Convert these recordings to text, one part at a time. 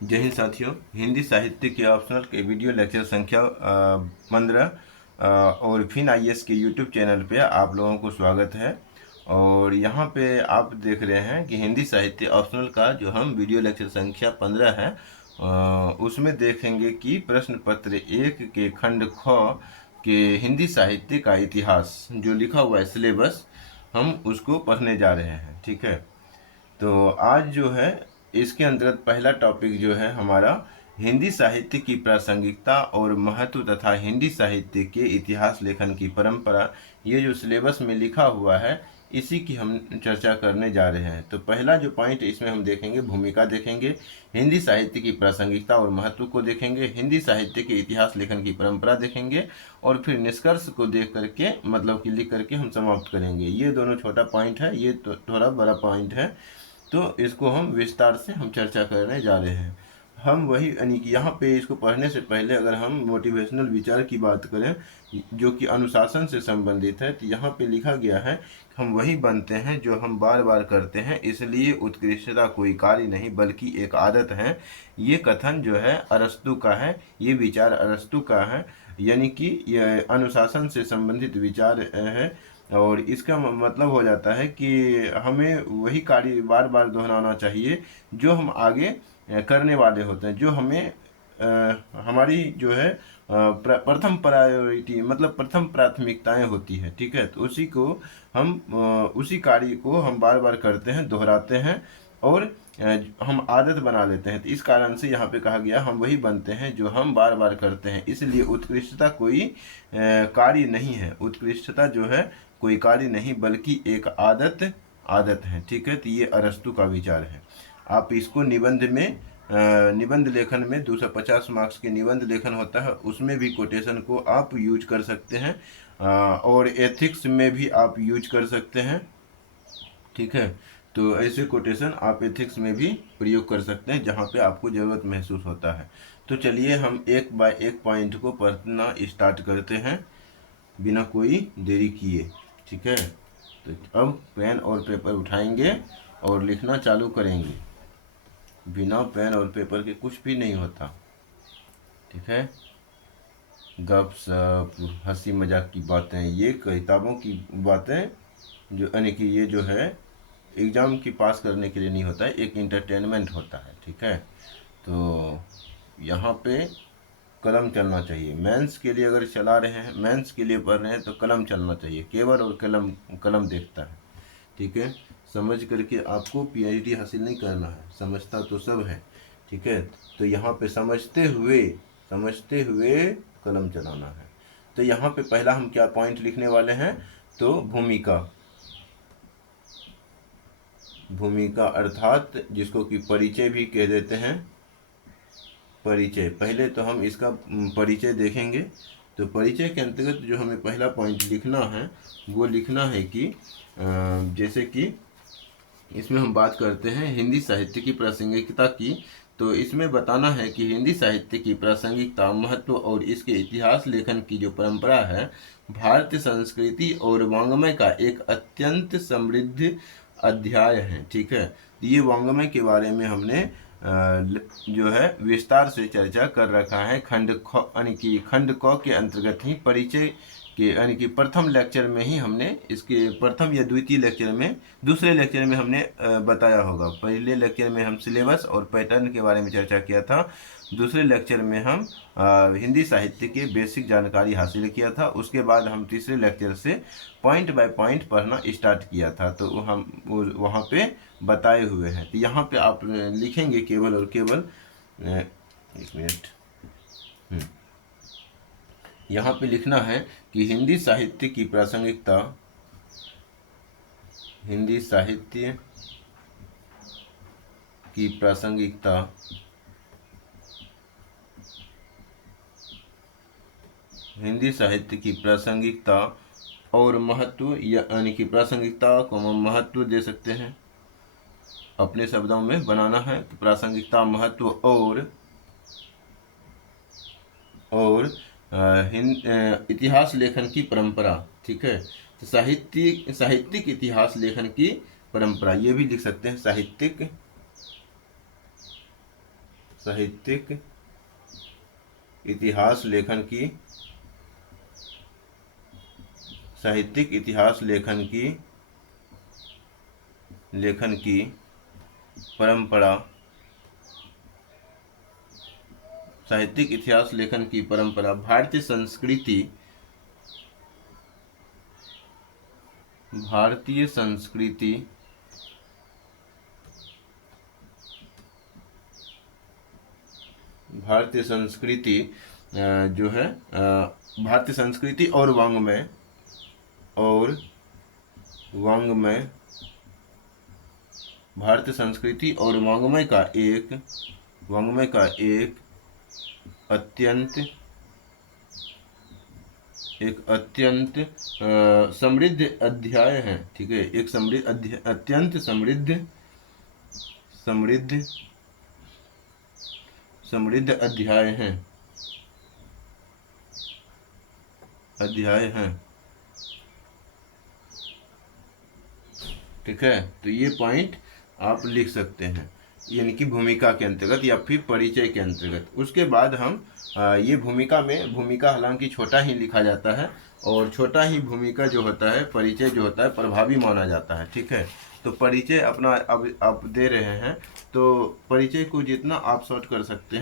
जय हिंद साथियों। हिंदी साहित्य के ऑप्शनल के वीडियो लेक्चर संख्या 15 और फिन आईएएस के यूट्यूब चैनल पे आप लोगों को स्वागत है। और यहाँ पे आप देख रहे हैं कि हिंदी साहित्य ऑप्शनल का जो हम वीडियो लेक्चर संख्या 15 है उसमें देखेंगे कि प्रश्न पत्र 1 के खंड ख के हिंदी साहित्य का इतिहास जो लिखा हुआ है सिलेबस, हम उसको पढ़ने जा रहे हैं। ठीक है, तो आज जो है इसके अंतर्गत पहला टॉपिक जो है हमारा हिंदी साहित्य की प्रासंगिकता और महत्व तथा हिंदी साहित्य के इतिहास लेखन की परंपरा। ये जो सिलेबस में लिखा हुआ है इसी की हम चर्चा करने जा रहे हैं। तो पहला जो पॉइंट इसमें हम देखेंगे, भूमिका देखेंगे, हिंदी साहित्य की प्रासंगिकता और महत्व को देखेंगे, हिंदी साहित्य के इतिहास लेखन की परंपरा देखेंगे और फिर निष्कर्ष को देख करके मतलब कि लिख करके हम समाप्त करेंगे। ये दोनों छोटा पॉइंट है, ये तो थोड़ा बड़ा पॉइंट है, तो इसको हम विस्तार से हम चर्चा करने जा रहे हैं। हम वही यानी कि यहाँ पे इसको पढ़ने से पहले अगर हम मोटिवेशनल विचार की बात करें जो कि अनुशासन से संबंधित है, तो यहाँ पे लिखा गया है हम वही बनते हैं जो हम बार बार करते हैं, इसलिए उत्कृष्टता कोई कार्य नहीं बल्कि एक आदत है। ये कथन जो है अरस्तु का है, ये विचार अरस्तु का है, यानी कि ये अनुशासन से संबंधित विचार है। और इसका मतलब हो जाता है कि हमें वही कार्य बार बार दोहराना चाहिए जो हम आगे करने वाले होते हैं, जो हमें हमारी जो है प्रथम प्रायोरिटी मतलब प्रथम प्राथमिकताएं होती है। ठीक है, तो उसी को हम उसी कार्य को हम बार बार करते हैं, दोहराते हैं और हम आदत बना लेते हैं। तो इस कारण से यहाँ पे कहा गया हम वही बनते हैं जो हम बार बार करते हैं, इसलिए उत्कृष्टता कोई कार्य नहीं है। उत्कृष्टता जो है कोई कार्य नहीं बल्कि एक आदत है। ठीक है, तो ये अरस्तु का विचार है। आप इसको निबंध में निबंध लेखन में 250 मार्क्स के निबंध लेखन होता है, उसमें भी कोटेशन को आप यूज कर सकते हैं और एथिक्स में भी आप यूज कर सकते हैं। ठीक है, तो ऐसे कोटेशन आप एथिक्स में भी प्रयोग कर सकते हैं जहाँ पे आपको ज़रूरत महसूस होता है। तो चलिए हम एक बाय एक पॉइंट को पढ़ना स्टार्ट करते हैं बिना कोई देरी किए। ठीक है, तो अब पेन और पेपर उठाएंगे और लिखना चालू करेंगे। बिना पेन और पेपर के कुछ भी नहीं होता। ठीक है, गप सप हंसी मजाक की बातें, ये किताबों की बातें जो यानी कि ये जो है एग्ज़ाम की पास करने के लिए नहीं होता है, एक इंटरटेनमेंट होता है। ठीक है, तो यहाँ पे कलम चलना चाहिए। मेंस के लिए अगर चला रहे हैं, मेंस के लिए पढ़ रहे हैं तो कलम चलना चाहिए, केवल और कलम कलम देखता है। ठीक है, समझ करके आपको पीएचडी हासिल नहीं करना है, समझता तो सब है। ठीक है, तो यहाँ पे समझते हुए कलम चलाना है। तो यहाँ पे पहला हम क्या पॉइंट लिखने वाले हैं, तो भूमिका अर्थात जिसको कि परिचय भी कह देते हैं। परिचय, पहले तो हम इसका परिचय देखेंगे। तो परिचय के अंतर्गत जो हमें पहला पॉइंट लिखना है वो लिखना है कि जैसे कि इसमें हम बात करते हैं हिंदी साहित्य की प्रासंगिकता की। तो इसमें बताना है कि हिंदी साहित्य की प्रासंगिकता, महत्व और इसके इतिहास लेखन की जो परंपरा है भारतीय संस्कृति और वाङ्मय का एक अत्यंत समृद्ध अध्याय है। ठीक है, ये वाङ्मय के बारे में हमने जो है विस्तार से चर्चा कर रखा है। खंड ख यानी कि खंड क के अंतर्गत ही परिचय के यानी कि प्रथम लेक्चर में ही हमने इसके प्रथम या द्वितीय लेक्चर में, दूसरे लेक्चर में हमने बताया होगा। पहले लेक्चर में हम सिलेबस और पैटर्न के बारे में चर्चा किया था, दूसरे लेक्चर में हम हिंदी साहित्य के बेसिक जानकारी हासिल किया था। उसके बाद हम तीसरे लेक्चर से पॉइंट बाय पॉइंट पढ़ना स्टार्ट किया था, तो हम वहाँ पे बताए हुए हैं। तो यहाँ पे आप लिखेंगे केवल और केवल एक मिनट, यहाँ पे लिखना है कि हिंदी साहित्य की प्रासंगिकता, हिंदी साहित्य की प्रासंगिकता हिंदी साहित्य की प्रासंगिकता और महत्व, यानी कि प्रासंगिकता को हम महत्व दे सकते हैं, अपने शब्दों में बनाना है। तो प्रासंगिकता, महत्व और इतिहास लेखन की परंपरा। ठीक है, तो साहित्यिक इतिहास लेखन की परंपरा, ये भी लिख सकते हैं, साहित्यिक साहित्यिक इतिहास लेखन की साहित्यिक इतिहास लेखन की परंपरा साहित्यिक इतिहास लेखन की परंपरा भारतीय संस्कृति भारतीय संस्कृति जो है भारतीय संस्कृति और वाङ्मय भारतीय संस्कृति और वाङ्मय का एक अत्यंत समृद्ध अध्याय है। ठीक है, एक अत्यंत समृद्ध अध्याय है। ठीक है, तो ये पॉइंट आप लिख सकते हैं, यानी कि भूमिका के अंतर्गत या फिर परिचय के अंतर्गत। उसके बाद हम ये भूमिका हालांकि छोटा ही लिखा जाता है, और छोटा ही भूमिका जो होता है, परिचय जो होता है, प्रभावी माना जाता है। ठीक है, तो परिचय अपना अब आप दे रहे हैं, तो परिचय को जितना आप शॉर्ट कर सकते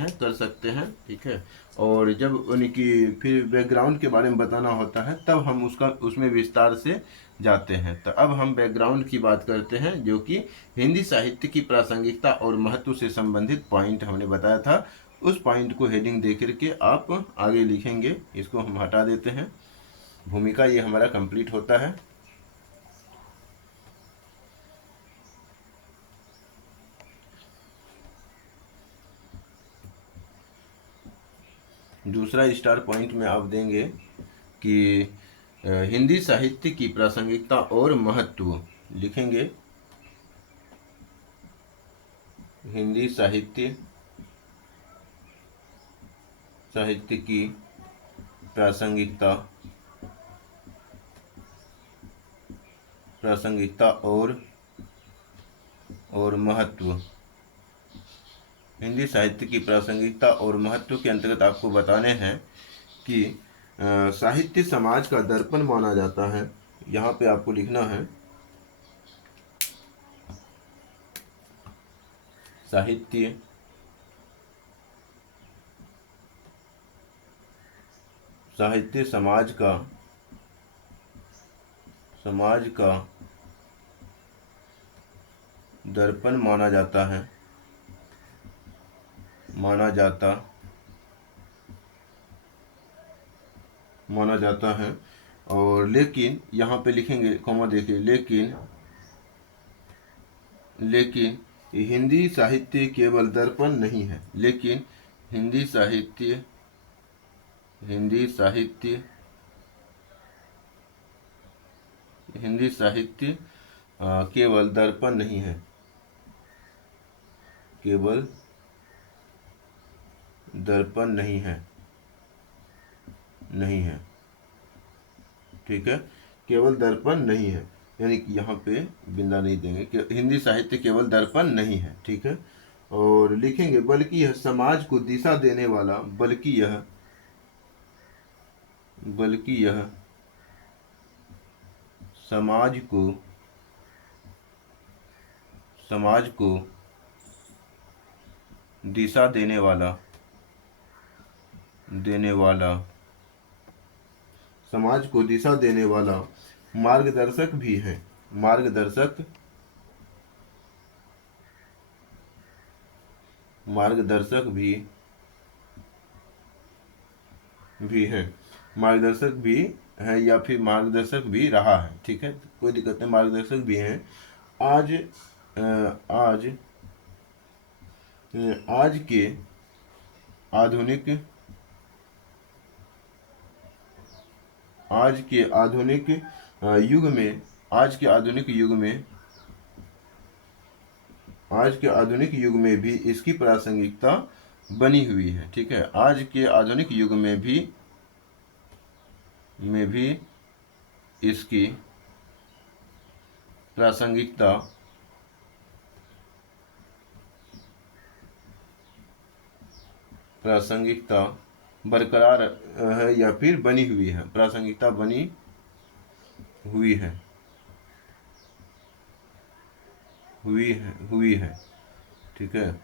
हैं। ठीक है, और जब उनकी फिर बैकग्राउंड के बारे में बताना होता है, तब हम उसमें विस्तार से जाते हैं। तो अब हम बैकग्राउंड की बात करते हैं, जो कि हिंदी साहित्य की प्रासंगिकता और महत्व से संबंधित पॉइंट हमने बताया था। उस पॉइंट को हेडिंग दे करके आप आगे लिखेंगे। इसको हम हटा देते हैं। भूमिका ये हमारा कंप्लीट होता है। दूसरा स्टार पॉइंट में आप देंगे कि हिंदी साहित्य की प्रासंगिकता और महत्व लिखेंगे। हिंदी साहित्य की प्रासंगिकता और महत्व। हिंदी साहित्य की प्रासंगिकता और महत्व के अंतर्गत आपको बताने हैं कि साहित्य समाज का दर्पण माना जाता है। यहाँ पे आपको लिखना है, साहित्य समाज का दर्पण माना जाता है। और लेकिन यहाँ पे लिखेंगे, कॉमा देखिए, लेकिन हिंदी साहित्य केवल दर्पण नहीं है। लेकिन हिंदी साहित्य केवल दर्पण नहीं है, नहीं है। ठीक है, केवल दर्पण नहीं है, यानी कि यहाँ पे बिंदा नहीं देंगे कि हिंदी साहित्य केवल दर्पण नहीं है। ठीक है, और लिखेंगे बल्कि यह समाज को दिशा देने वाला, बल्कि यह समाज को दिशा देने वाला समाज को दिशा देने वाला मार्गदर्शक भी है। मार्गदर्शक भी है या फिर मार्गदर्शक भी रहा है। ठीक है, कोई दिक्कत नहीं, मार्गदर्शक भी हैं। आज के आधुनिक युग में भी इसकी प्रासंगिकता बनी हुई है। ठीक है, आज के आधुनिक युग में भी इसकी प्रासंगिकता प्रासंगिकता बरकरार है या फिर बनी हुई है। प्रासंगिकता बनी हुई है, हुई है, ठीक है,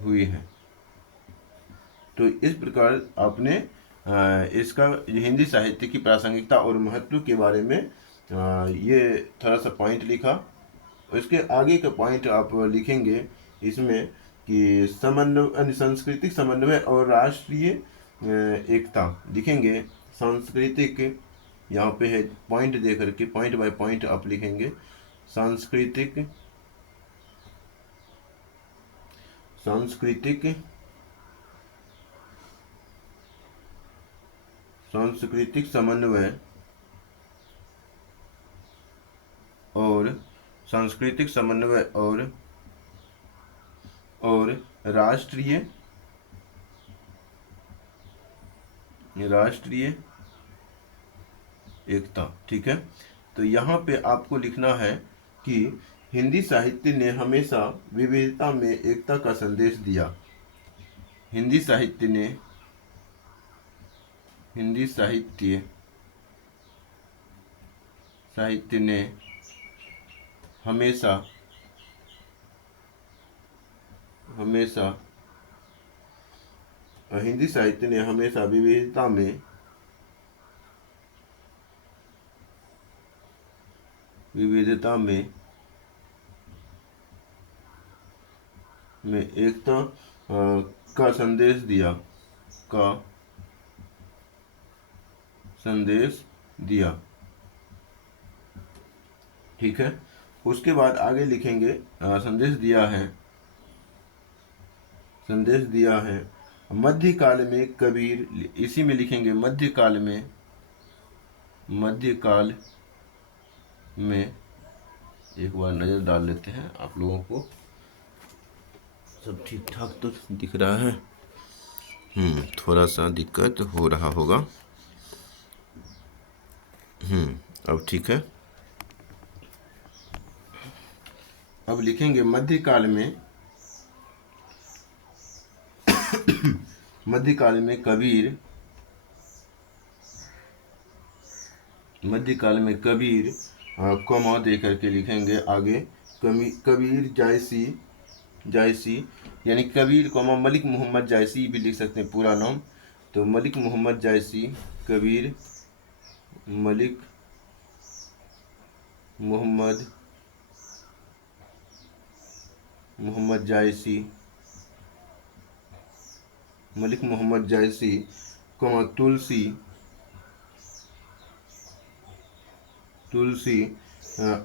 हुई है। तो इस प्रकार आपने इसका हिंदी साहित्य की प्रासंगिकता और महत्व के बारे में ये थोड़ा सा पॉइंट लिखा। इसके आगे का पॉइंट आप लिखेंगे इसमें कि समन्वय, सांस्कृतिक समन्वय और राष्ट्रीय एकता लिखेंगे। सांस्कृतिक, यहाँ पे है पॉइंट दे करके, पॉइंट बाय पॉइंट आप लिखेंगे। सांस्कृतिक सांस्कृतिक सांस्कृतिक समन्वय और सांस्कृतिक समन्वय और राष्ट्रीय एकता, ठीक है। तो यहाँ पे आपको लिखना है कि हिंदी साहित्य ने हमेशा विविधता में एकता का संदेश दिया। हिंदी साहित्य ने हमेशा हिंदी साहित्य ने हमेशा विविधता में एकता का संदेश दिया, ठीक है। उसके बाद आगे लिखेंगे संदेश दिया है मध्यकाल में कबीर, इसी में लिखेंगे मध्यकाल में एक बार नज़र डाल लेते हैं आप लोगों को, सब ठीक ठाक तो दिख रहा है। थोड़ा सा दिक्कत हो रहा होगा। अब ठीक है। अब लिखेंगे मध्यकाल में कबीर कॉमा दे करके लिखेंगे आगे कबीर जायसी, यानी कबीर कॉमा मलिक मोहम्मद जायसी भी लिख सकते हैं पूरा नाम। तो मलिक मोहम्मद जायसी, कबीर मलिक मोहम्मद जायसी, कॉमा तुलसी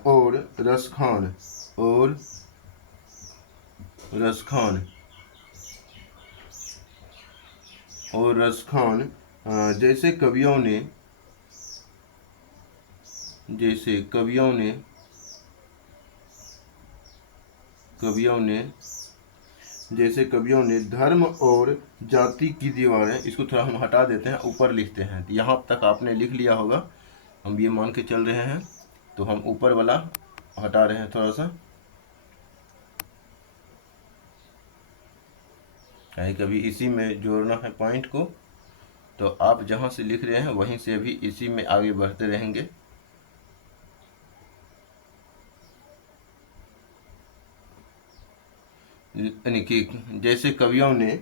और रसखान जैसे कवियों ने धर्म और जाति की दीवारें, इसको थोड़ा हम हटा देते हैं, ऊपर लिखते हैं। यहाँ तक आपने लिख लिया होगा, हम ये मान के चल रहे हैं। तो हम ऊपर वाला हटा रहे हैं थोड़ा सा, कहीं कभी इसी में जोड़ना है पॉइंट को। तो आप जहाँ से लिख रहे हैं वहीं से भी इसी में आगे बढ़ते रहेंगे। यानी कि जैसे कवियों ने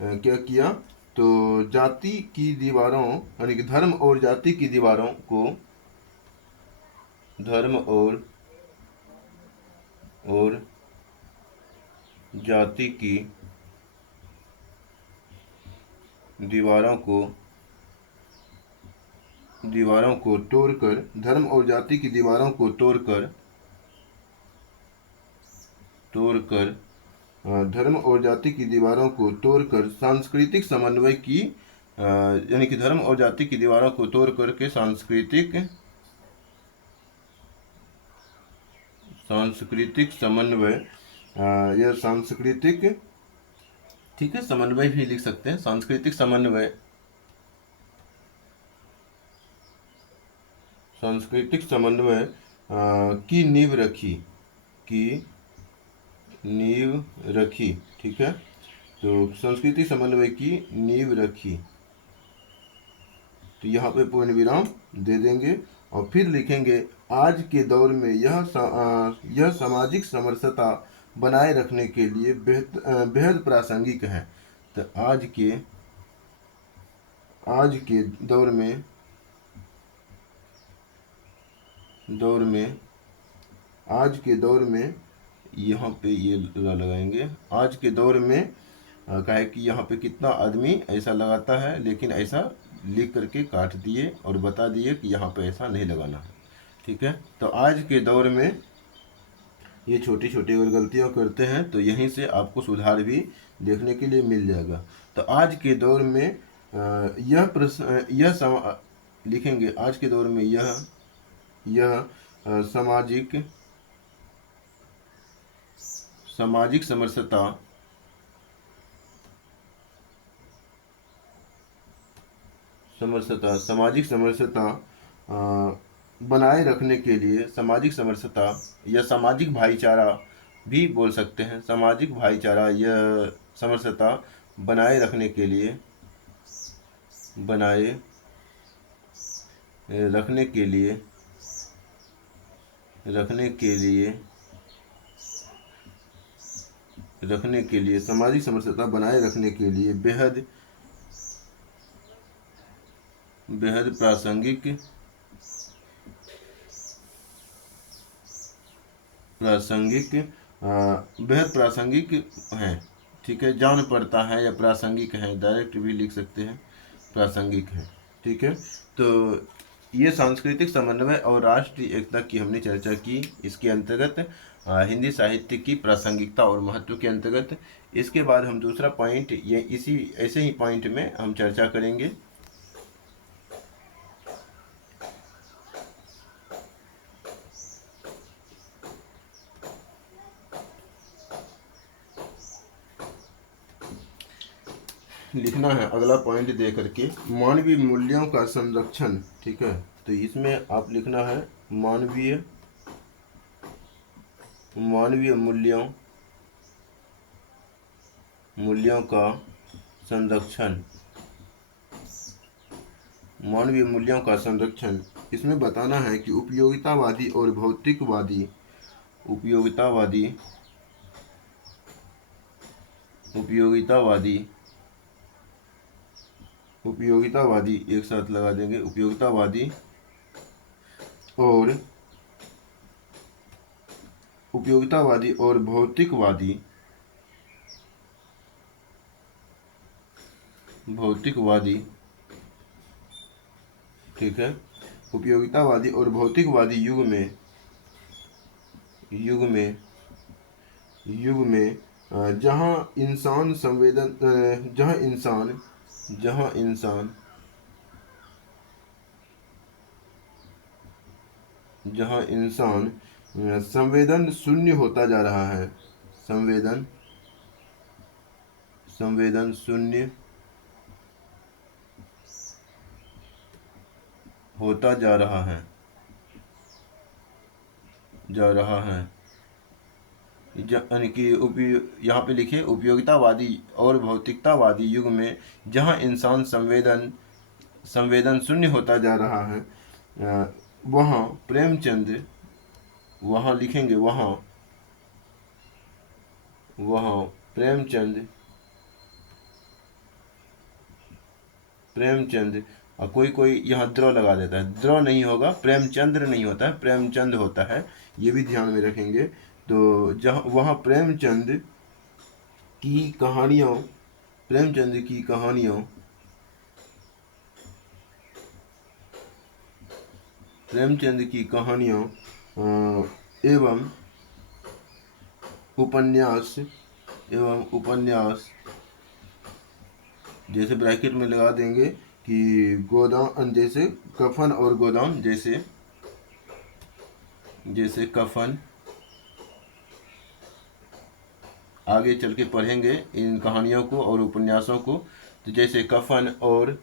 क्या किया, तो जाति की दीवारों, यानी कि धर्म और जाति की दीवारों को जाति की दीवारों को तोड़कर, धर्म और जाति की दीवारों को तोड़कर धर्म और जाति की दीवारों को तोड़कर सांस्कृतिक समन्वय की, यानी कि धर्म और जाति की दीवारों को तोड़ करके सांस्कृतिक समन्वय, या सांस्कृतिक, ठीक है, समन्वय भी लिख सकते हैं, सांस्कृतिक समन्वय की नींव रखी, ठीक है। तो संस्कृति समन्वय की नींव रखी, तो यहाँ पे पूर्ण विराम दे देंगे और फिर लिखेंगे आज के दौर में यह सामाजिक समरसता बनाए रखने के लिए बेहद प्रासंगिक है। तो आज के दौर में आज के दौर में यहाँ पे ये लगाएंगे। आज के दौर में क्या है कि यहाँ पे कितना आदमी ऐसा लगाता है, लेकिन ऐसा लिख करके काट दिए और बता दिए कि यहाँ पे ऐसा नहीं लगाना है। ठीक है, तो आज के दौर में ये छोटी छोटी अगर गलतियाँ करते हैं तो यहीं से आपको सुधार भी देखने के लिए मिल जाएगा। तो आज के दौर में लिखेंगे आज के दौर में यह सामाजिक समरसता बनाए रखने के लिए सामाजिक समरसता या सामाजिक भाईचारा भी बोल सकते हैं। सामाजिक भाईचारा या समरसता बनाए रखने के लिए सामाजिक समरसता बनाए रखने के लिए बेहद प्रासंगिक है। ठीक है, जान पड़ता है या प्रासंगिक है, डायरेक्ट भी लिख सकते हैं, प्रासंगिक है। ठीक है, तो ये सांस्कृतिक समन्वय और राष्ट्रीय एकता की हमने चर्चा की। इसके अंतर्गत हिंदी साहित्य की प्रासंगिकता और महत्व के अंतर्गत इसके बाद हम दूसरा पॉइंट ये ऐसे ही पॉइंट में हम चर्चा करेंगे। लिखना है अगला पॉइंट दे करके मानवीय मूल्यों का संरक्षण। ठीक है, तो इसमें आप लिखना है मानवीय मूल्यों का संरक्षण। मानवीय मूल्यों का संरक्षण इसमें बताना है कि उपयोगितावादी और भौतिकवादी उपयोगितावादी एक साथ लगा देंगे। उपयोगितावादी और भौतिकवादी ठीक है, उपयोगितावादी और भौतिकवादी युग में जहाँ इंसान संवेदन शून्य होता जा रहा है। संवेदन शून्य होता जा रहा है यानी कि यहाँ पे लिखे उपयोगितावादी और भौतिकतावादी युग में जहाँ इंसान संवेदन शून्य होता जा रहा है, वहाँ प्रेमचंद, वहाँ लिखेंगे वहाँ प्रेमचंद और कोई यहाँ द्रो लगा देता है, द्रो नहीं होगा, प्रेमचंद्र नहीं होता है, प्रेमचंद होता है, ये भी ध्यान में रखेंगे। तो जहाँ वहाँ प्रेमचंद की कहानियों एवं उपन्यास जैसे ब्रैकेट में लगा देंगे कि गोदाम, जैसे कफन और गोदाम, जैसे कफन, आगे चल के पढ़ेंगे इन कहानियों को और उपन्यासों को। तो जैसे कफन और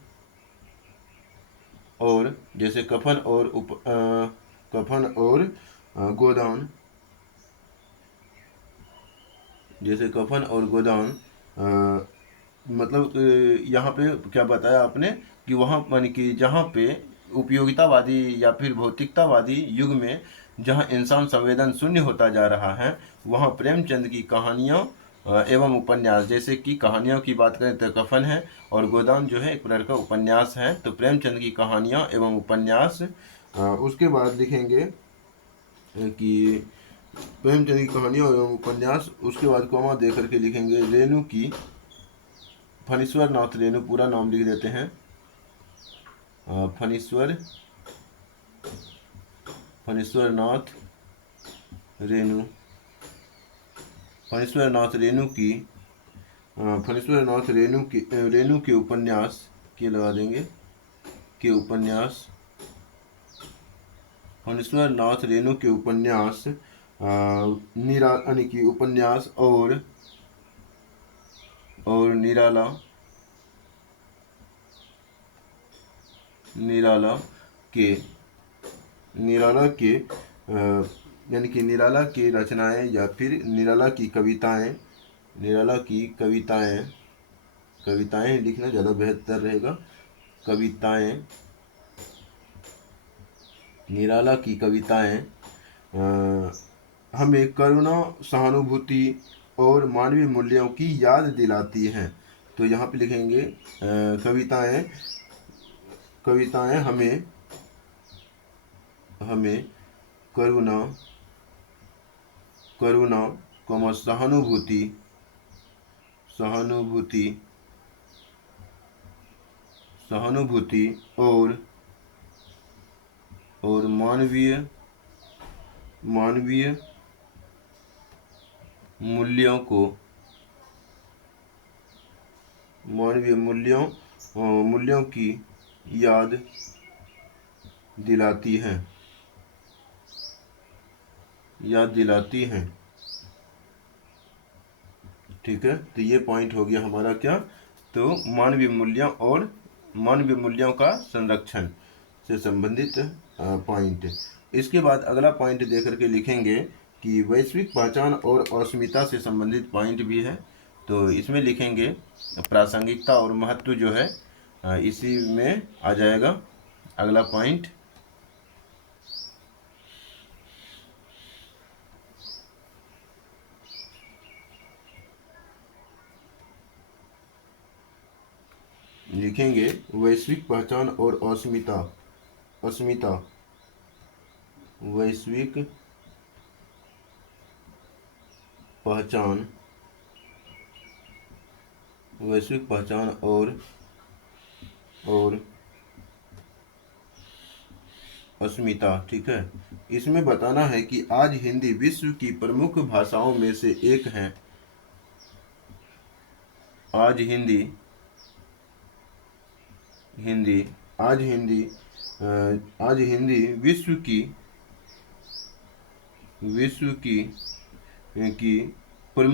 गोदान, जैसे कफन और गोदान मतलब यहाँ पे क्या बताया आपने कि वहाँ मानी कि जहाँ पे उपयोगितावादी या फिर भौतिकतावादी युग में जहाँ इंसान संवेदन शून्य होता जा रहा है, वहाँ प्रेमचंद की कहानियों एवं उपन्यास, जैसे कि कहानियों की बात करें तो कफन है और गोदान जो है एक प्रकार का उपन्यास है। तो प्रेमचंद की कहानियाँ एवं उपन्यास, उसके बाद लिखेंगे कि प्रेमचंद की कहानियाँ एवं उपन्यास, उसके बाद कॉमा दे करके लिखेंगे रेणु की, फणीश्वर नाथ रेणु पूरा नाम लिख देते हैं, फणीश्वर फणीश्वर नाथ रेणु, फणीश्वर नाथ रेणु की, फणीश्वर नाथ रेणु के उपन्यास के लगा देंगे, के उपन्यास, फणीश्वर नाथ रेणु के उपन्यास, यानी कि उपन्यास और निराला निराला के निराला के यानी कि निराला की रचनाएं या फिर निराला की कविताएं, निराला की कविताएं, कविताएं लिखना ज़्यादा बेहतर रहेगा, कविताएं, निराला की कविताएं हमें करुणा, सहानुभूति और मानवीय मूल्यों की याद दिलाती हैं। तो यहाँ पे लिखेंगे कविताएं कविताएं हमें करुणा करुणा सहानुभूति सहानुभूति सहानुभूति और मानवीय मूल्यों को, मूल्यों की याद दिलाती हैं, ठीक है। तो ये पॉइंट हो गया हमारा क्या, तो मानवीय मूल्यों का संरक्षण से संबंधित पॉइंट। इसके बाद अगला पॉइंट दे करके लिखेंगे कि वैश्विक पहचान और अस्मिता से संबंधित पॉइंट भी है। तो इसमें लिखेंगे प्रासंगिकता और महत्व जो है इसी में आ जाएगा अगला पॉइंट। लिखेंगे वैश्विक पहचान और अस्मिता, वैश्विक पहचान और अस्मिता, ठीक है। इसमें बताना है कि आज हिंदी विश्व की प्रमुख भाषाओं में से एक है। आज हिंदी विश्व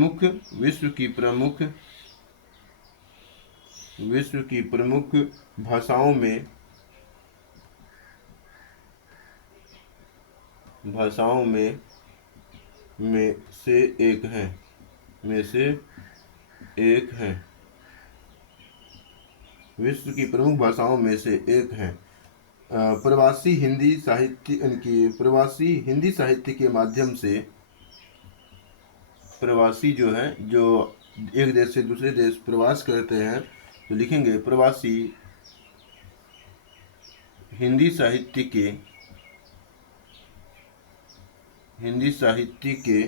की प्रमुख भाषाओं में से एक है, विश्व की प्रमुख भाषाओं में से एक है। प्रवासी हिंदी साहित्य के माध्यम से, प्रवासी जो है जो एक देश से दूसरे देश प्रवास करते हैं, तो लिखेंगे प्रवासी हिंदी साहित्य के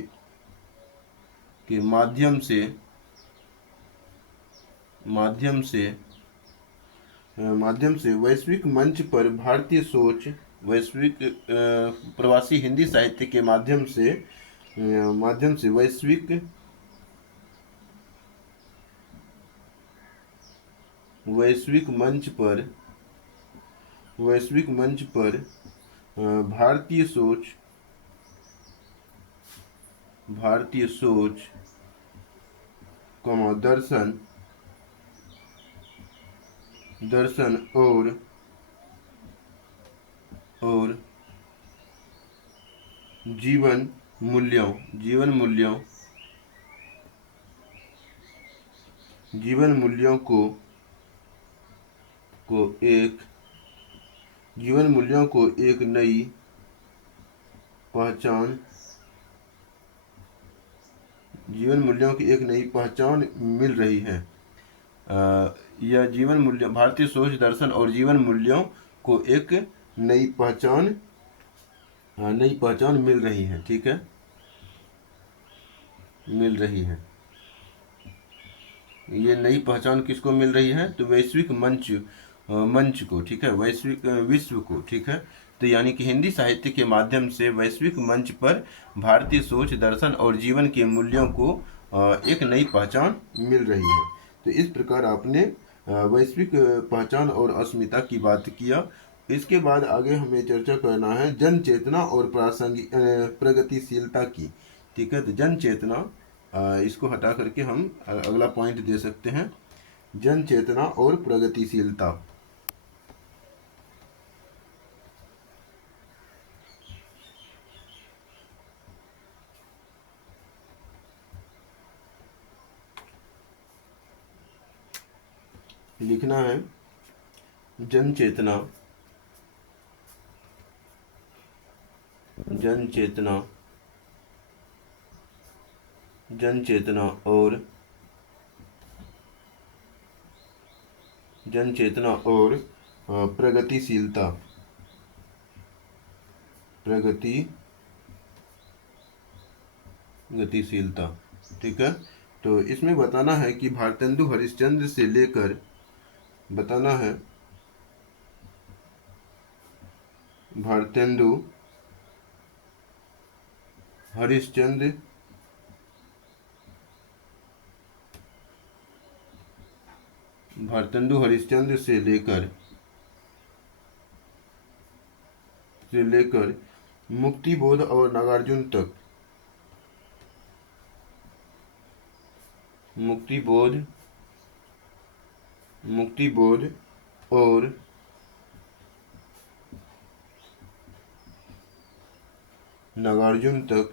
माध्यम से वैश्विक मंच पर भारतीय सोच, प्रवासी हिंदी साहित्य के माध्यम से वैश्विक मंच पर भारतीय सोच, दर्शन और जीवन मूल्यों जीवन मूल्यों को एक जीवन मूल्यों को एक नई पहचान जीवन मूल्यों की एक नई पहचान मिल रही है। यह जीवन मूल्य भारतीय सोच दर्शन और जीवन मूल्यों को एक नई पहचान मिल रही है। ठीक है, मिल रही है। ये नई पहचान किसको मिल रही है? तो वैश्विक मंच को। ठीक है, वैश्विक विश्व को। ठीक है, तो यानी कि हिंदी साहित्य के माध्यम से वैश्विक मंच पर भारतीय सोच दर्शन और जीवन के मूल्यों को एक नई पहचान मिल रही है। तो इस प्रकार आपने वैश्विक पहचान और अस्मिता की बात किया। इसके बाद आगे हमें चर्चा करना है जन चेतना और प्रासंगिक प्रगतिशीलता की। ठीक है, तो जन चेतना, इसको हटा करके हम अगला पॉइंट दे सकते हैं, जन चेतना और प्रगतिशीलता। लिखना है जन चेतना, जन चेतना, जन चेतना और जन चेतना और प्रगतिशीलता, गतिशीलता। ठीक है, तो इसमें बताना है कि भारतेंदु हरिश्चंद्र से लेकर, बताना है भारतेंदु हरिश्चंद्र भारतेंदु हरिश्चंद्र से लेकर मुक्तिबोध और नागार्जुन तक, मुक्तिबोध और नागार्जुन तक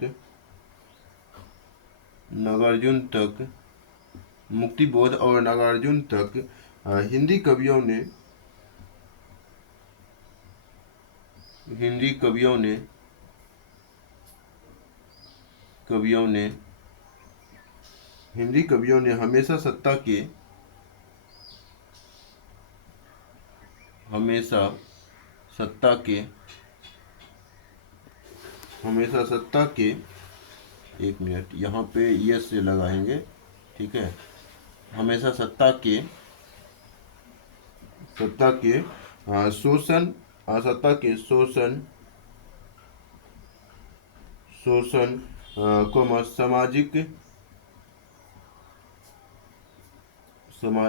मुक्तिबोध और नागार्जुन तक हिंदी कवियों ने हमेशा सत्ता के, एक मिनट यहाँ पे यस से लगाएंगे। ठीक है, हमेशा सत्ता के शोषण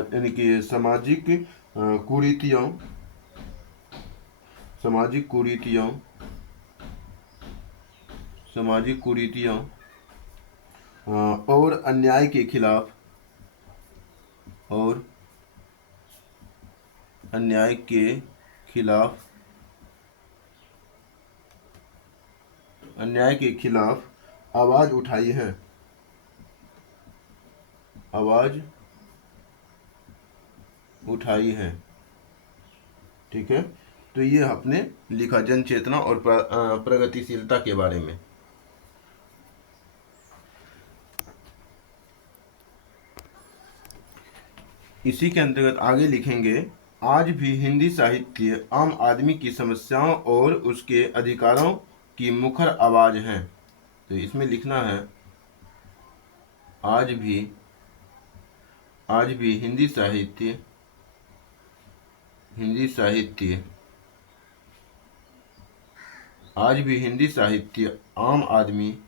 यानी कि सामाजिक कुरीतियों और अन्याय के खिलाफ आवाज उठाई है। ठीक है, तो ये आपने लिखा जन चेतना और प्रगतिशीलता के बारे में। इसी के अंतर्गत आगे लिखेंगे, आज भी हिंदी साहित्य आम आदमी की समस्याओं और उसके अधिकारों की मुखर आवाज है। तो इसमें लिखना है आज भी हिंदी साहित्य आम आदमी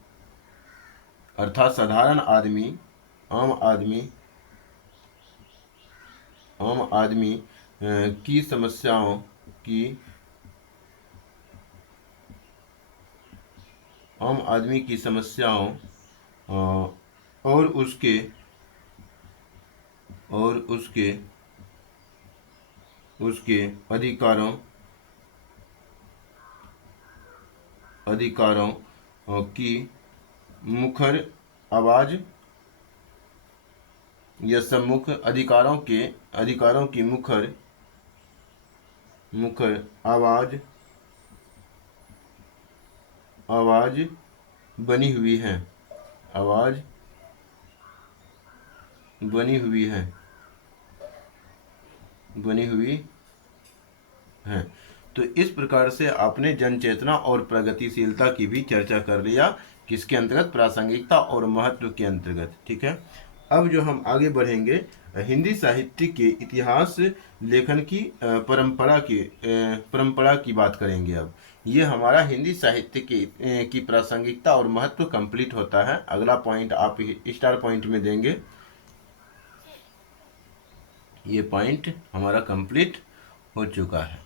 अर्थात साधारण आदमी, आम आदमी की समस्याओं और उसके अधिकारों की मुखर आवाज या सम्मुख अधिकारों की मुखर आवाज बनी हुई है, आवाज बनी हुई है, बनी हुई है। तो इस प्रकार से आपने जन चेतना और प्रगतिशीलता की भी चर्चा कर लिया, किसके अंतर्गत, प्रासंगिकता और महत्व के अंतर्गत। ठीक है, अब जो हम आगे बढ़ेंगे, हिंदी साहित्य के इतिहास लेखन की परंपरा की बात करेंगे। अब ये हमारा हिंदी साहित्य की प्रासंगिकता और महत्व कंप्लीट होता है। अगला पॉइंट आप स्टार पॉइंट में देंगे, ये पॉइंट हमारा कंप्लीट हो चुका है।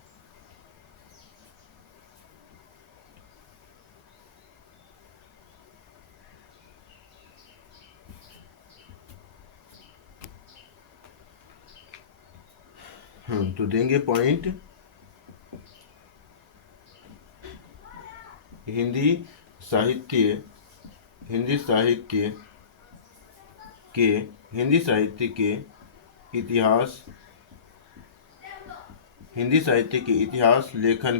तो देंगे पॉइंट, हिंदी साहित्य हिंदी साहित्य के हिंदी साहित्य के इतिहास हिंदी साहित्य के इतिहास लेखन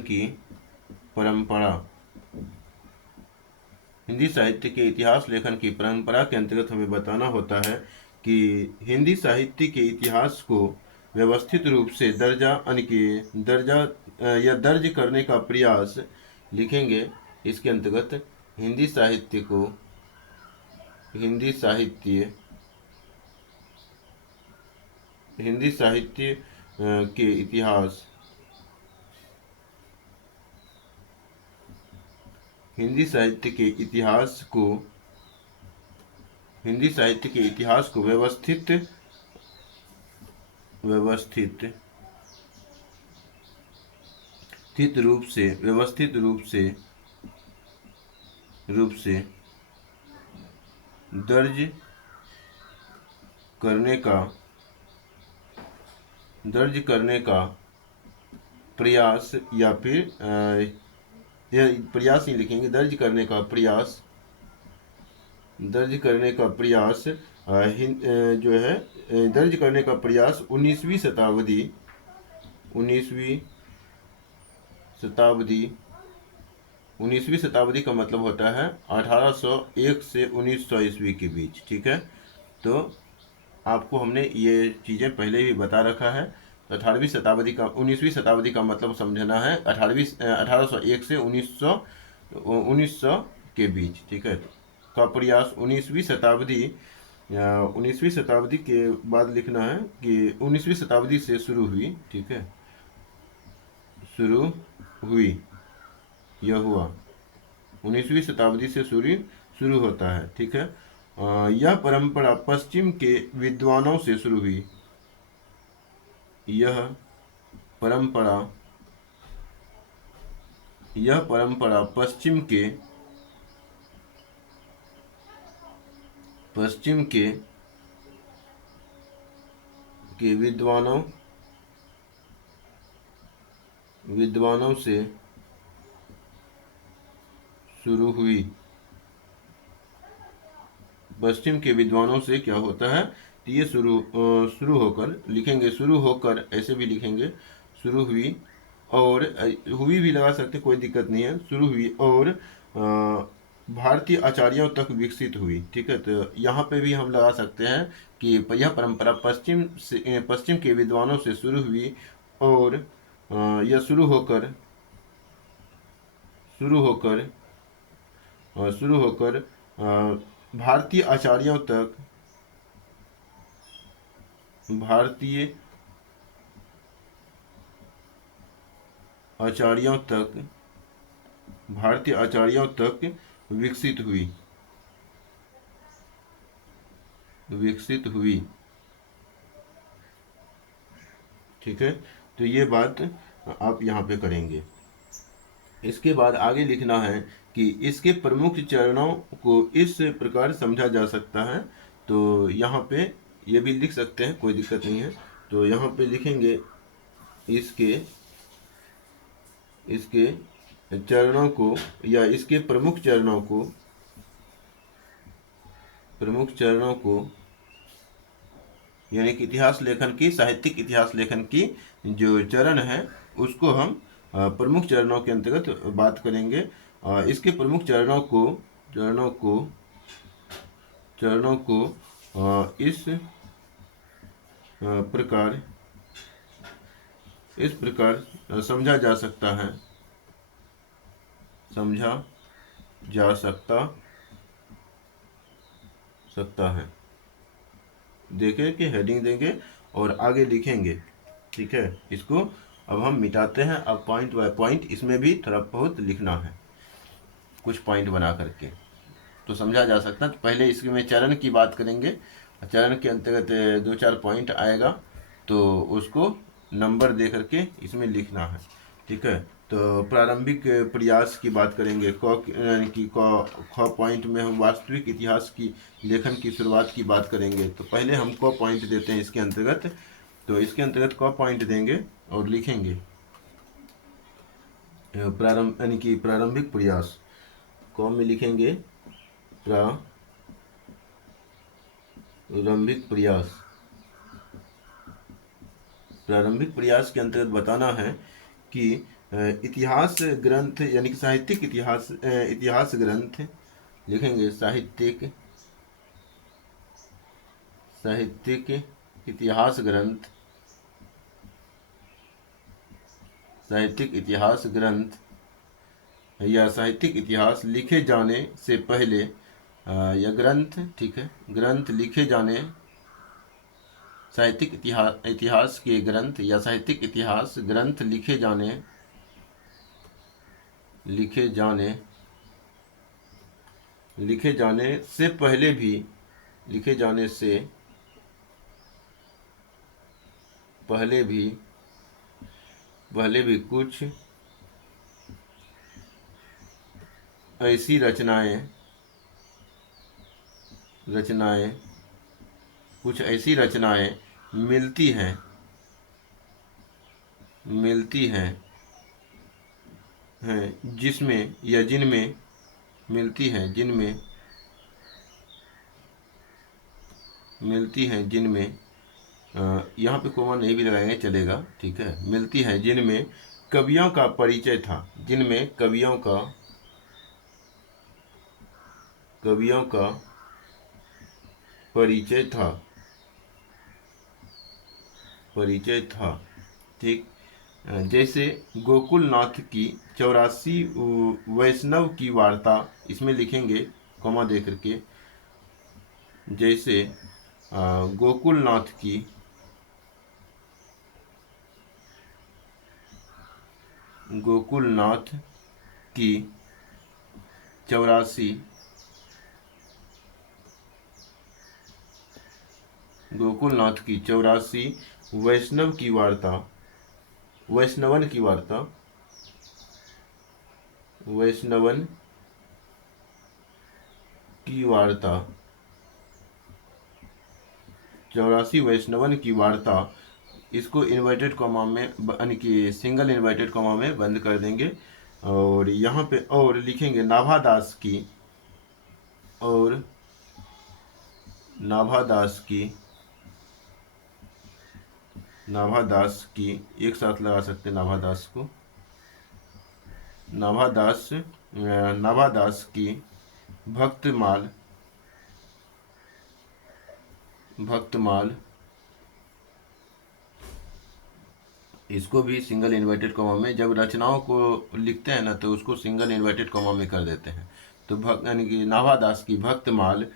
की परंपरा। हिंदी साहित्य के इतिहास लेखन की परंपरा के अंतर्गत हमें बताना होता है कि हिंदी साहित्य के इतिहास को व्यवस्थित रूप से दर्ज करने का प्रयास लिखेंगे। इसके अंतर्गत हिंदी साहित्य को हिंदी साहित्य हिंदी साहित्य के इतिहास हिंदी साहित्य के इतिहास को व्यवस्थित रूप से दर्ज करने का प्रयास, या फिर यह प्रयास ही लिखेंगे, दर्ज करने का प्रयास जो है, दर्ज करने का प्रयास 19वीं शताब्दी का मतलब होता है 1801 से 1900 ईस्वी के बीच। ठीक है, तो आपको हमने ये चीज़ें पहले भी बता रखा है। 19वीं शताब्दी का मतलब समझना है 1801 से 1900 के बीच। ठीक है, का प्रयास 19वीं शताब्दी के बाद लिखना है कि 19वीं शताब्दी से शुरू हुई। ठीक है, यह हुआ 19वीं शताब्दी से शुरू होता है। ठीक है, यह परंपरा पश्चिम के विद्वानों से शुरू हुई। यह परंपरा पश्चिम के विद्वानों से शुरू हुई। पश्चिम के विद्वानों से क्या होता है, तो ये शुरू होकर लिखेंगे, शुरू होकर ऐसे भी लिखेंगे, शुरू हुई, और हुई भी लगा सकते, कोई दिक्कत नहीं है, शुरू हुई और भारतीय आचार्यों तक विकसित हुई। ठीक है, तो यहाँ पे भी हम लगा सकते हैं कि यह परंपरा पश्चिम के विद्वानों से शुरू हुई और यह शुरू होकर भारतीय आचार्यों तक भारतीय आचार्यों तक विकसित हुई। ठीक है, तो ये बात आप यहाँ पे करेंगे। इसके बाद आगे लिखना है कि इसके प्रमुख चरणों को इस प्रकार समझा जा सकता है। तो यहाँ पे ये भी लिख सकते हैं, कोई दिक्कत नहीं है। तो यहाँ पे लिखेंगे इसके चरणों को, या इसके प्रमुख चरणों को प्रमुख चरणों को, यानी कि इतिहास लेखन की, साहित्यिक इतिहास लेखन की जो चरण है उसको हम प्रमुख चरणों के अंतर्गत बात करेंगे। इसके प्रमुख चरणों को इस प्रकार समझा जा सकता है, समझा जा सकता है। देखें कि हेडिंग देंगे और आगे लिखेंगे, ठीक है। इसको अब हम मिटाते हैं। अब पॉइंट बाय पॉइंट इसमें भी थोड़ा बहुत लिखना है, कुछ पॉइंट बना करके तो समझा जा सकता है। तो पहले इसमें चरण की बात करेंगे। चरण के अंतर्गत 2-4 पॉइंट आएगा तो उसको नंबर दे करके इसमें लिखना है, ठीक है। तो प्रारंभिक प्रयास की बात करेंगे। यानी कि ख पॉइंट में हम वास्तविक इतिहास की लेखन की शुरुआत की बात करेंगे। तो पहले हम क पॉइंट देते हैं इसके अंतर्गत। तो इसके अंतर्गत क पॉइंट देंगे और लिखेंगे यानी कि प्रारंभिक प्रयास। क में लिखेंगे प्रारंभिक प्रयास। प्रारंभिक प्रयास के अंतर्गत बताना है कि इतिहास ग्रंथ, यानी कि साहित्यिक इतिहास ग्रंथ लिखेंगे। साहित्यिक इतिहास ग्रंथ, साहित्यिक इतिहास ग्रंथ या साहित्यिक इतिहास लिखे जाने से पहले, या ग्रंथ, ठीक है, ग्रंथ लिखे जाने, साहित्यिक इतिहास के ग्रंथ या साहित्यिक इतिहास ग्रंथ लिखे जाने से पहले भी, लिखे जाने से पहले भी कुछ ऐसी रचनाएं मिलती हैं जिसमें या जिनमें मिलती हैं जिनमें यहाँ पे कोमा नहीं भी लगाएंगे चलेगा, ठीक है। मिलती हैं जिनमें कवियों का परिचय था, जिनमें कवियों का परिचय था, ठीक। जैसे गोकुलनाथ की 84 वैष्णव की वार्ता, इसमें लिखेंगे कॉमा दे करके। जैसे गोकुलनाथ की 84 वैष्णवन की वार्ता 84 वैष्णवन की वार्ता, इसको इन्वर्टेड कॉमा में, यानी कि सिंगल इन्वर्टेड कॉमा में बंद कर देंगे। और यहाँ पे और लिखेंगे नाभादास की एक साथ लगा सकते हैं। नाभादास की भक्तमाल, इसको भी सिंगल इन्वर्टेड कॉमा में, जब रचनाओं को लिखते हैं ना तो उसको सिंगल इन्वर्टेड कॉमा में कर देते हैं। तो यानी कि नाभादास की भक्तमाल,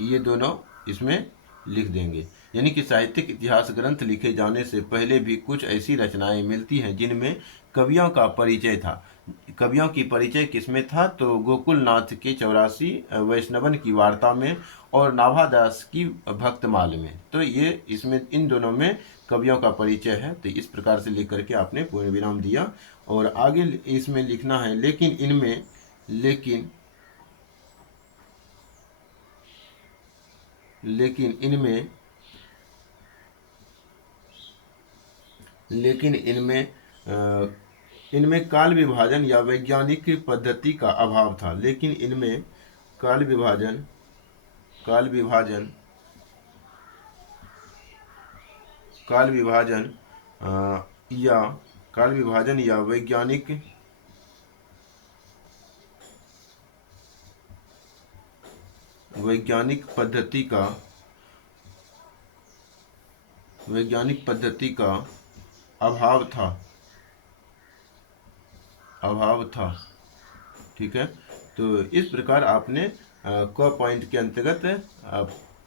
ये दोनों इसमें लिख देंगे। यानी कि साहित्यिक इतिहास ग्रंथ लिखे जाने से पहले भी कुछ ऐसी रचनाएं मिलती हैं जिनमें कवियों का परिचय था। कवियों की परिचय किसमें था? तो गोकुलनाथ के 84 वैष्णवन की वार्ता में और नाभादास की भक्तमाल में। तो ये इसमें इन दोनों में कवियों का परिचय है। तो इस प्रकार से लिख करके आपने पूर्ण विराम दिया और आगे इसमें लिखना है लेकिन इनमें काल विभाजन या वैज्ञानिक पद्धति का अभाव था। लेकिन इनमें काल विभाजन काल विभाजन काल विभाजन या काल विभाजन या वैज्ञानिक पद्धति का अभाव था। ठीक है, तो इस प्रकार आपने क पॉइंट के अंतर्गत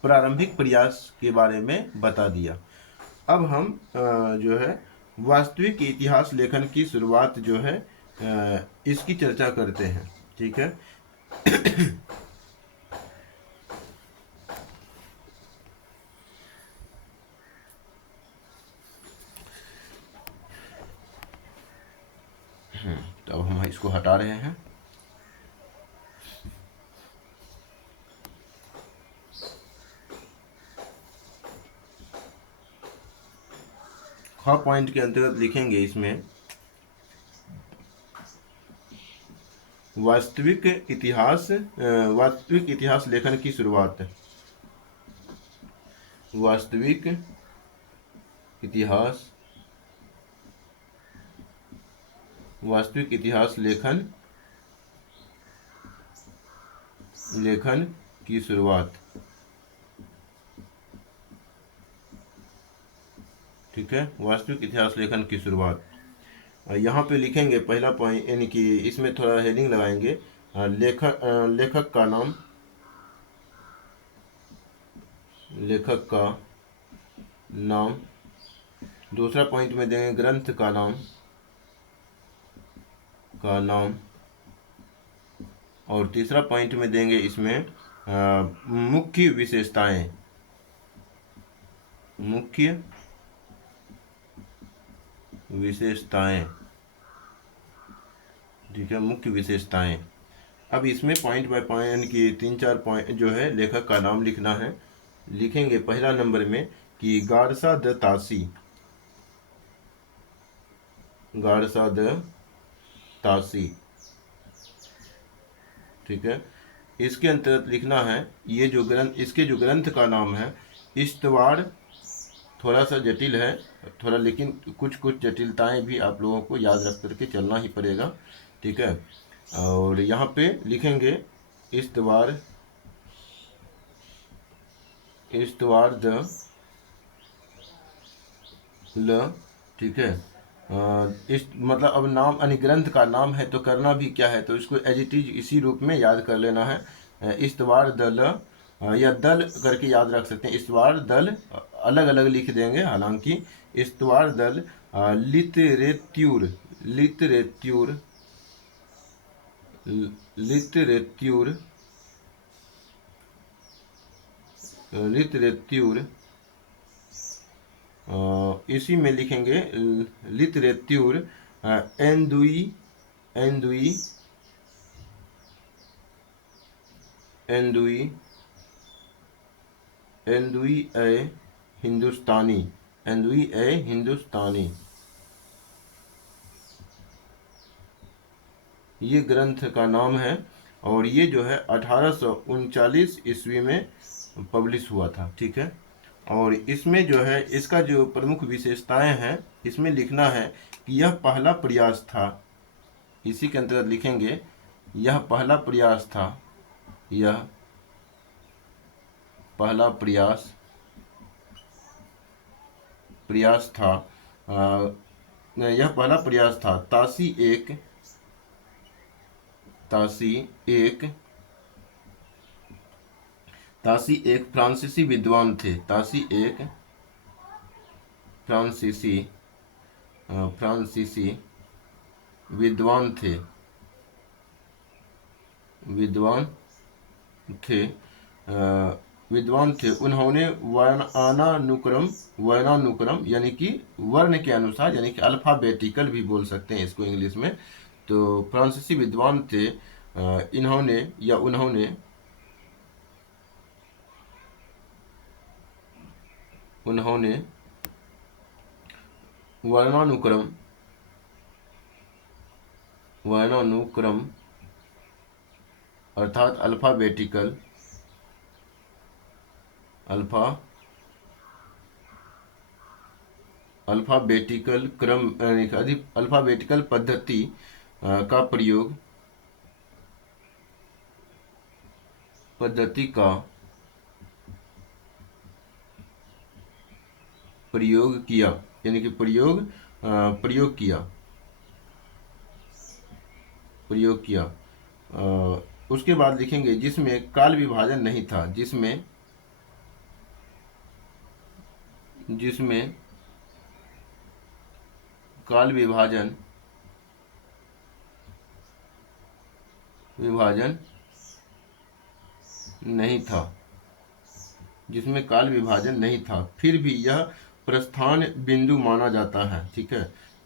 प्रारंभिक प्रयास के बारे में बता दिया। अब हम जो है वास्तविक इतिहास लेखन की शुरुआत जो है इसकी चर्चा करते हैं। ठीक है, तो अब हम इसको हटा रहे हैं। ख पॉइंट के अंतर्गत लिखेंगे इसमें वास्तविक इतिहास लेखन की शुरुआत। वास्तविक इतिहास लेखन की शुरुआत। ठीक है, वास्तविक इतिहास लेखन की शुरुआत। यहाँ पे लिखेंगे पहला पॉइंट, यानी कि इसमें थोड़ा हेडिंग लगाएंगे लेखक का नाम। दूसरा पॉइंट में देंगे ग्रंथ का नाम। और तीसरा पॉइंट में देंगे इसमें मुख्य विशेषताएं। ठीक है, मुख्य विशेषताएं। अब इसमें पॉइंट बाय पॉइंट की 3-4 पॉइंट जो है लेखक का नाम लिखना है। लिखेंगे पहला नंबर में कि गारसा द तासी। ठीक है, इसके अंतर्गत लिखना है ये जो इसके जो ग्रंथ का नाम है इश्तवाड़। थोड़ा सा जटिल है थोड़ा, लेकिन कुछ जटिलताएं भी आप लोगों को याद रख करके चलना ही पड़ेगा। ठीक है, और यहाँ पे लिखेंगे इश्तवाड़ द ल। ठीक है, इस मतलब अब नाम यानी ग्रंथ का नाम है तो करना भी क्या है, तो इसको एज इट इज इसी रूप में याद कर लेना है। इश्तवाड़ दल या दल करके याद रख सकते हैं। इश्तवाड़ दल अलग अलग लिख देंगे, हालांकि इश्तवाड़ दल लिटरेत्यूर इसी में लिखेंगे लिटरेत्यूर एंदुई ए हिंदुस्तानी। ये ग्रंथ का नाम है और ये जो है 1839 ईस्वी में पब्लिश हुआ था। ठीक है, और इसमें जो है इसका जो प्रमुख विशेषताएं हैं इसमें लिखना है कि यह पहला प्रयास था। इसी के अंतर्गत लिखेंगे यह पहला प्रयास था। यह पहला प्रयास था। यह पहला प्रयास था। तासी एक फ्रांसीसी विद्वान थे। तासी एक फ्रांसीसी विद्वान थे। उन्होंने वर्णानुक्रम यानी कि वर्ण के अनुसार, यानी कि अल्फाबेटिकल भी बोल सकते हैं इसको इंग्लिश में। तो फ्रांसीसी विद्वान थे। उन्होंने वर्णानुक्रम अर्थात अल्फ़ाबेटिकल क्रम अल्फ़ाबेटिकल पद्धति का प्रयोग किया, यानी कि प्रयोग किया। उसके बाद लिखेंगे जिसमें काल विभाजन नहीं था, जिसमें काल विभाजन नहीं था, फिर भी यह प्रस्थान बिंदु माना जाता है। ठीक है,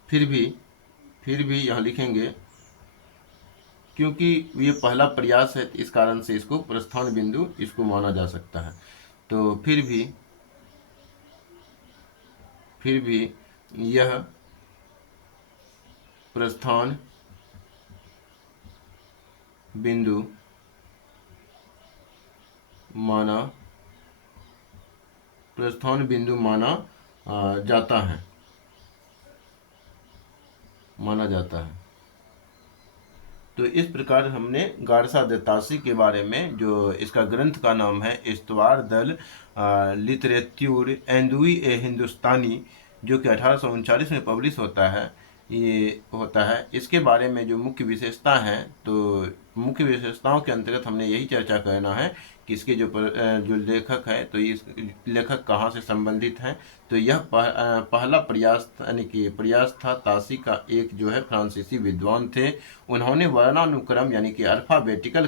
फिर भी यहाँ लिखेंगे क्योंकि ये पहला प्रयास है, इस कारण से इसको प्रस्थान बिंदु इसको माना जा सकता है। तो फिर भी यह प्रस्थान बिंदु माना जाता है। तो इस प्रकार हमने गारसा दत्तासी के बारे में, जो इसका ग्रंथ का नाम है इस्तवार दल लिटरेच्यूर एंदुई ए हिंदुस्तानी, जो कि 1839 में पब्लिश होता है, इसके बारे में जो मुख्य विशेषता है, तो मुख्य विशेषताओं के अंतर्गत हमने यही चर्चा करना है कि इसके जो लेखक है, तो इस लेखक कहाँ से संबंधित हैं। तो यह पहला प्रयास यानी कि प्रयास था। तासी का एक जो है फ्रांसीसी विद्वान थे, उन्होंने वर्णानुक्रम यानी कि अल्फ़ाबेटिकल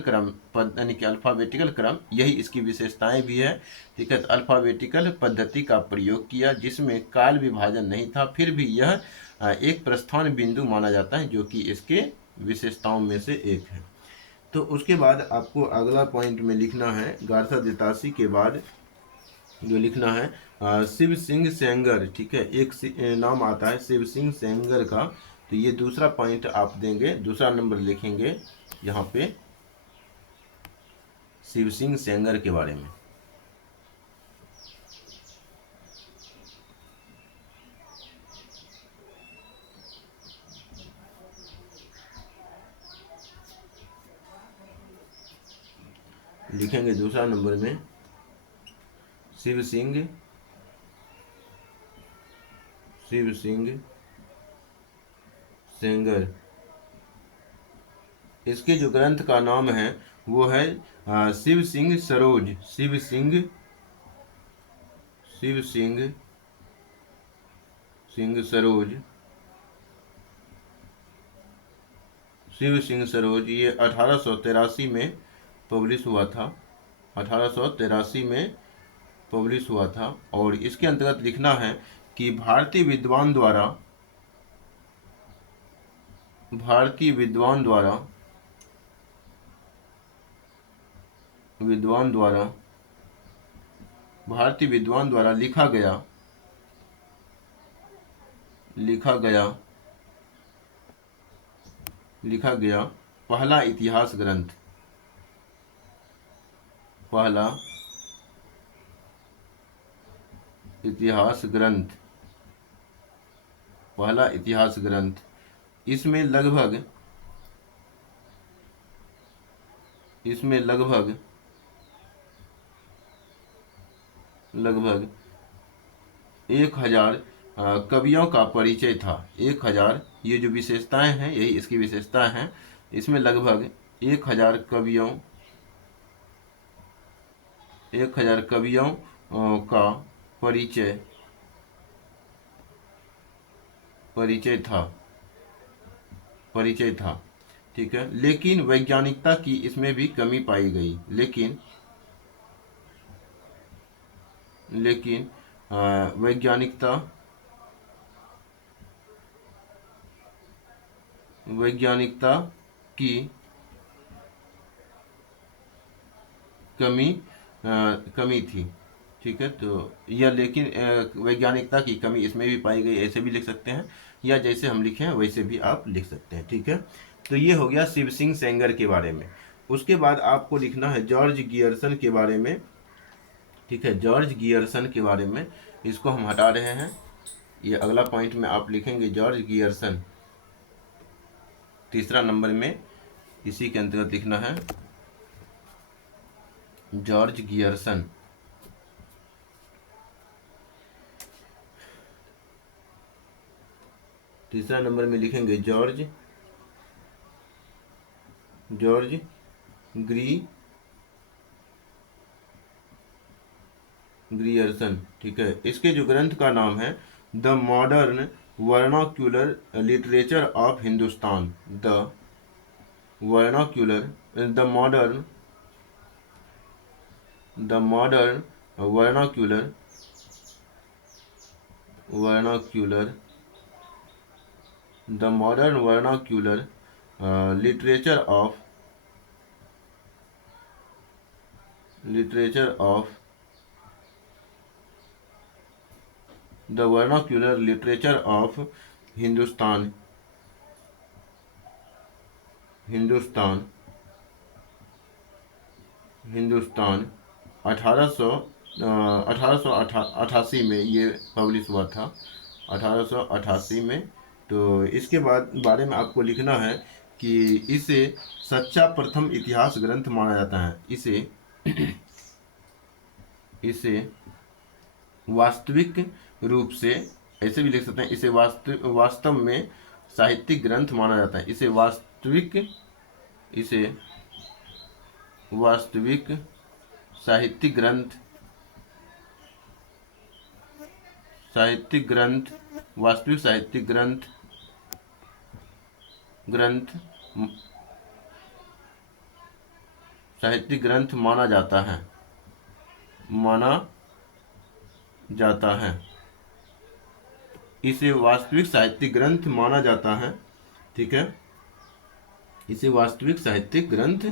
क्रम यही इसकी विशेषताएं भी है। ठीक है, तो अल्फ़ाबेटिकल पद्धति का प्रयोग किया जिसमें काल विभाजन नहीं था, फिर भी यह एक प्रस्थान बिंदु माना जाता है, जो कि इसके विशेषताओं में से एक है। तो उसके बाद आपको अगला पॉइंट में लिखना है, गारसा दत्तासी के बाद जो लिखना है शिव सिंह सेंगर। ठीक है, एक नाम आता है शिव सिंह सेंगर का, तो ये दूसरा पॉइंट आप देंगे, दूसरा नंबर लिखेंगे यहाँ पे शिव सिंह सेंगर के बारे में। लिखेंगे दूसरा नंबर में शिव सिंह सेंगर। इसके जो ग्रंथ का नाम है वो है शिव सिंह सरोज। शिव सिंह सरोज, ये 1883 में पब्लिश हुआ था। 1883 में पब्लिश हुआ था, और इसके अंतर्गत लिखना है कि भारतीय विद्वान द्वारा लिखा गया पहला इतिहास ग्रंथ, पहला इतिहास ग्रंथ। इसमें लगभग 1000 कवियों का परिचय था। 1000, ये जो विशेषताएं हैं यही इसकी विशेषताएं हैं। इसमें लगभग 1000 कवियों का परिचय था। ठीक है, लेकिन वैज्ञानिकता की इसमें भी कमी पाई गई। लेकिन वैज्ञानिकता की कमी थी। ठीक है, तो यह लेकिन वैज्ञानिकता की कमी इसमें भी पाई गई, ऐसे भी लिख सकते हैं, या जैसे हम लिखे हैं वैसे भी आप लिख सकते हैं। ठीक है, तो ये हो गया शिव सिंह सेंगर के बारे में। उसके बाद आपको लिखना है जॉर्ज गियर्सन के बारे में, ठीक है, जॉर्ज गियर्सन के बारे में, इसको हम हटा रहे हैं। ये अगला पॉइंट में आप लिखेंगे जॉर्ज गियर्सन, तीसरा नंबर में इसी के अंतर्गत लिखना है जॉर्ज गियर्सन। तीसरा नंबर में लिखेंगे जॉर्ज ग्रियर्सन, ठीक है। इसके जो ग्रंथ का नाम है the modern vernacular literature of Hindustan, the modern vernacular literature of the vernacular literature of Hindustan 1888 में ये पब्लिश हुआ था, 1888 में। तो इसके बारे में आपको लिखना है कि इसे सच्चा प्रथम इतिहास ग्रंथ माना जाता है। इसे वास्तविक रूप से, ऐसे भी लिख सकते हैं, इसे वास्तव में साहित्यिक ग्रंथ माना जाता है। इसे वास्तविक साहित्यिक ग्रंथ माना जाता है। इसे वास्तविक साहित्यिक ग्रंथ माना जाता है, ठीक है, इसे वास्तविक साहित्यिक ग्रंथ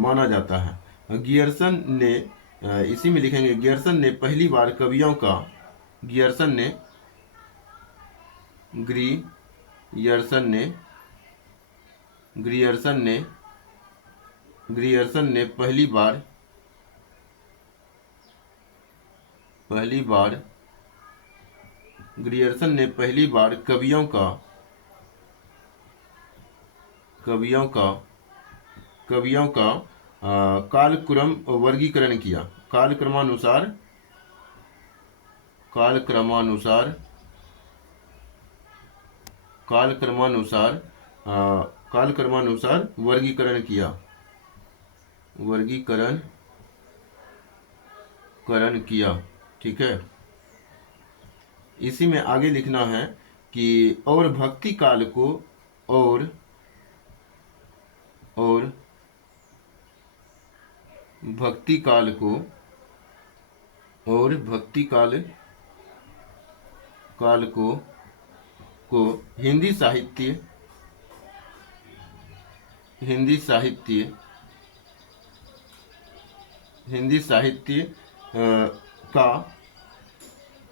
माना जाता है। गियर्सन ने, इसी में लिखेंगे गियर्सन ने पहली बार कवियों का, गियर्सन ने पहली बार कवियों का कालक्रम वर्गीकरण किया, कालक्रमानुसार वर्गीकरण किया, ठीक है। इसी में आगे लिखना है कि और भक्ति काल को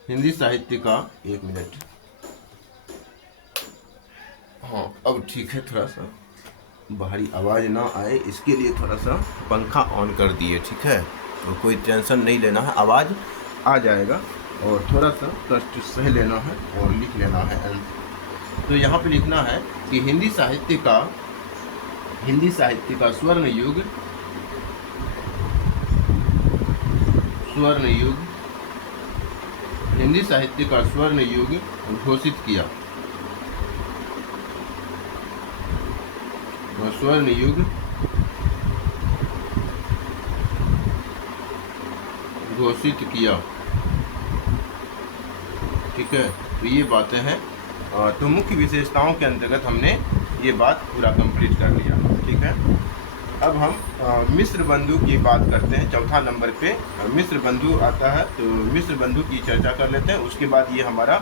हिंदी साहित्य का एक मिनट, हाँ अब ठीक है, थोड़ा सा बाहरी आवाज़ ना आए इसके लिए थोड़ा सा पंखा ऑन कर दिए, ठीक है। तो कोई टेंशन नहीं लेना है, आवाज़ आ जाएगा और थोड़ा सा कष्ट सह लेना है और लिख लेना है। तो यहाँ पे लिखना है कि हिंदी साहित्य का स्वर्ण युग हिंदी साहित्य का स्वर्ण युग घोषित किया, ठीक है। तो ये बातें हैं, तो मुख्य विशेषताओं के अंतर्गत हमने ये बात पूरा कंप्लीट कर लिया, ठीक है। अब हम मिस्र बंधु की बात करते हैं। चौथा नंबर पे मिस्र बंधु आता है, तो मिस्र बंधु की चर्चा कर लेते हैं। उसके बाद ये हमारा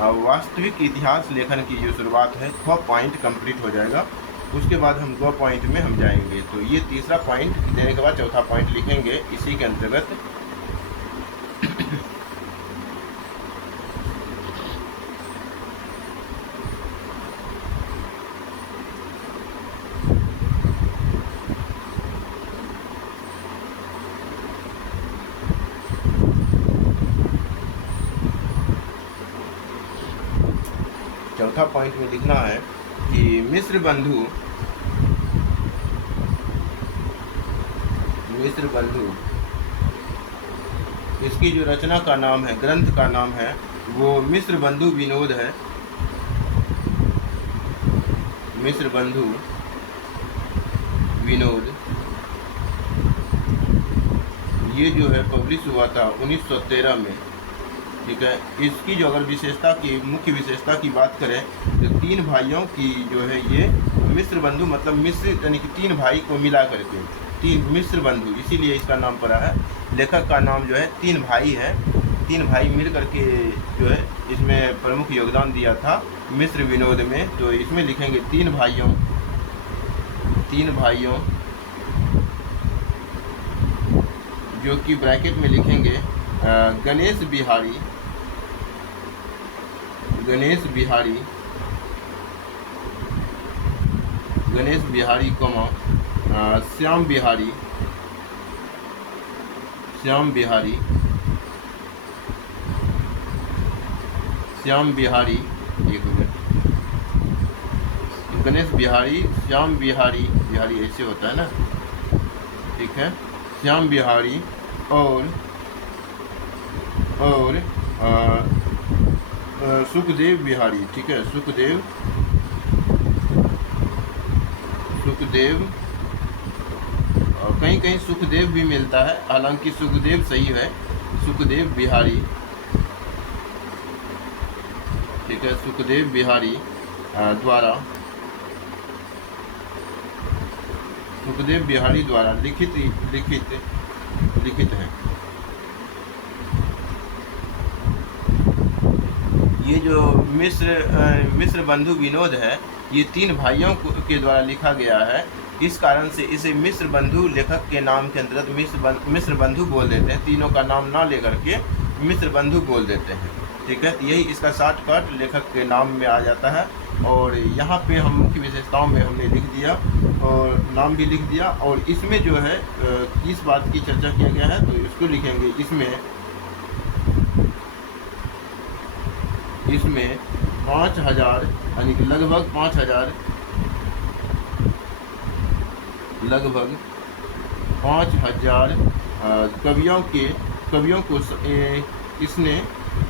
वास्तविक इतिहास लेखन की जो शुरुआत है, 6 पॉइंट कंप्लीट हो जाएगा। उसके बाद हम 2 पॉइंट में हम जाएंगे। तो ये तीसरा पॉइंट देने के बाद चौथा पॉइंट लिखेंगे इसी के अंतर्गत। चौथा पॉइंट में लिखना है कि मिस्र बंधु इसकी जो रचना का नाम है, ग्रंथ का नाम है, वो मिस्र बंधु विनोद है। मिस्र बंधु विनोद, ये जो है पब्लिश हुआ था 1913 में। ठीक है, इसकी जो अगर मुख्य विशेषता की बात करें तो 3 भाइयों की जो है ये मिस्र बंधु, मतलब मिस्र यानी कि 3 भाई को मिला करके 3 मिस्र बंधु, इसीलिए इसका नाम पड़ा है। लेखक का नाम जो है 3 भाई है, 3 भाई मिल करके जो है इसमें प्रमुख योगदान दिया था मिस्र विनोद में। तो इसमें लिखेंगे 3 भाइयों जो कि ब्रैकेट में लिखेंगे गणेश बिहारी, श्याम बिहारी, एक मिनट, गणेश बिहारी, श्याम बिहारी ऐसे होता है ना, ठीक है, श्याम बिहारी और सुखदेव बिहारी। ठीक है, सुखदेव और कहीं सुखदेव भी मिलता है, हालांकि सुखदेव सही है, सुखदेव बिहारी। ठीक है, सुखदेव बिहारी द्वारा लिखित है। ये जो मिस्र बंधु विनोद है, ये 3 भाइयों के द्वारा लिखा गया है। इस कारण से इसे मिस्र बंधु लेखक के नाम के अंतर्गत मिस्र बंधु बोल देते हैं। तीनों का नाम ना लेकर के मिस्र बंधु बोल देते हैं। ठीक है, यही इसका शॉर्टकट लेखक के नाम में आ जाता है। और यहाँ पे हम मुख्य विशेषताओं में हमने लिख दिया और नाम भी लिख दिया। और इसमें जो है किस बात की चर्चा किया गया है, तो इसको लिखेंगे इसमें 5000 यानी कि लगभग 5000 कवियों को इसने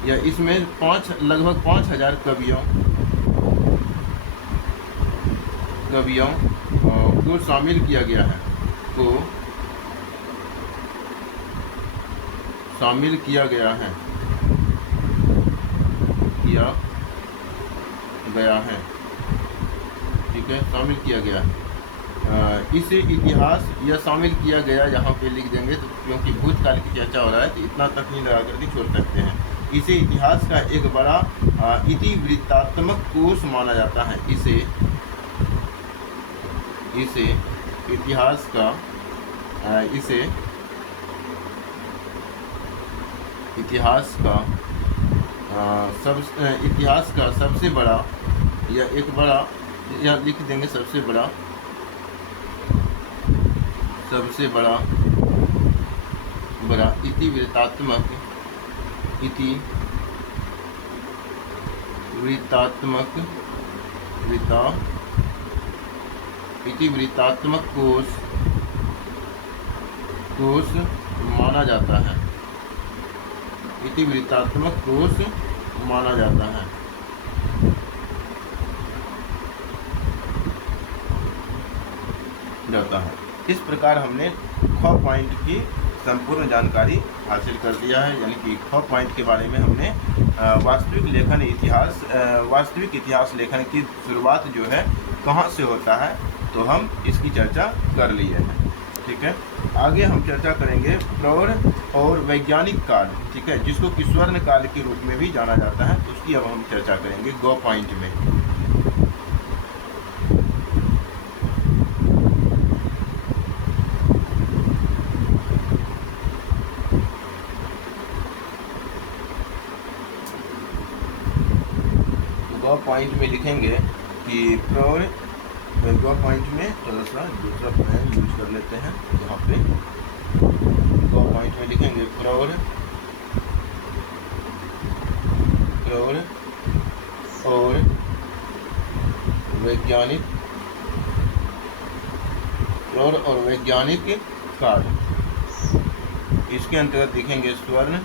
या इसमें लगभग 5000 कवियों को शामिल किया गया है, शामिल किया गया है। ठीक है, शामिल किया गया है। इसे इतिहास या शामिल किया गया यहाँ पे लिख देंगे, तो क्योंकि भूतकाल की चर्चा हो रहा है तो इतना तक नहीं लगा करके छोड़ सकते हैं। इसे इतिहास का एक बड़ा इतिवृत्तात्मक कोश माना जाता है। इसे इतिहास का सबसे बड़ा या एक बड़ा, या लिख देंगे सबसे बड़ा इतिवृत्तात्मक कोश माना जाता है। इतिवृत्तात्मक कोश माना जाता है। इस प्रकार हमने 6 पॉइंट की संपूर्ण जानकारी हासिल कर दिया है। यानी कि 6 पॉइंट के बारे में हमने वास्तविक इतिहास लेखन की शुरुआत जो है कहाँ से होता है, तो हम इसकी चर्चा कर लिए हैं। ठीक है, आगे हम चर्चा करेंगे प्रौढ़ और वैज्ञानिक काल। ठीक है, जिसको कि स्वर्ण काल के रूप में भी जाना जाता है, उसकी अब हम चर्चा करेंगे 2 पॉइंट में। पॉइंट में लिखेंगे कि प्रौढ़, 2 पॉइंट में थोड़ा सा दूसरा पेन यूज कर लेते हैं। यहाँ पे 2 पॉइंट में लिखेंगे प्रौढ़ और और वैज्ञानिक कार्य, इसके अंतर्गत लिखेंगे स्वर्ण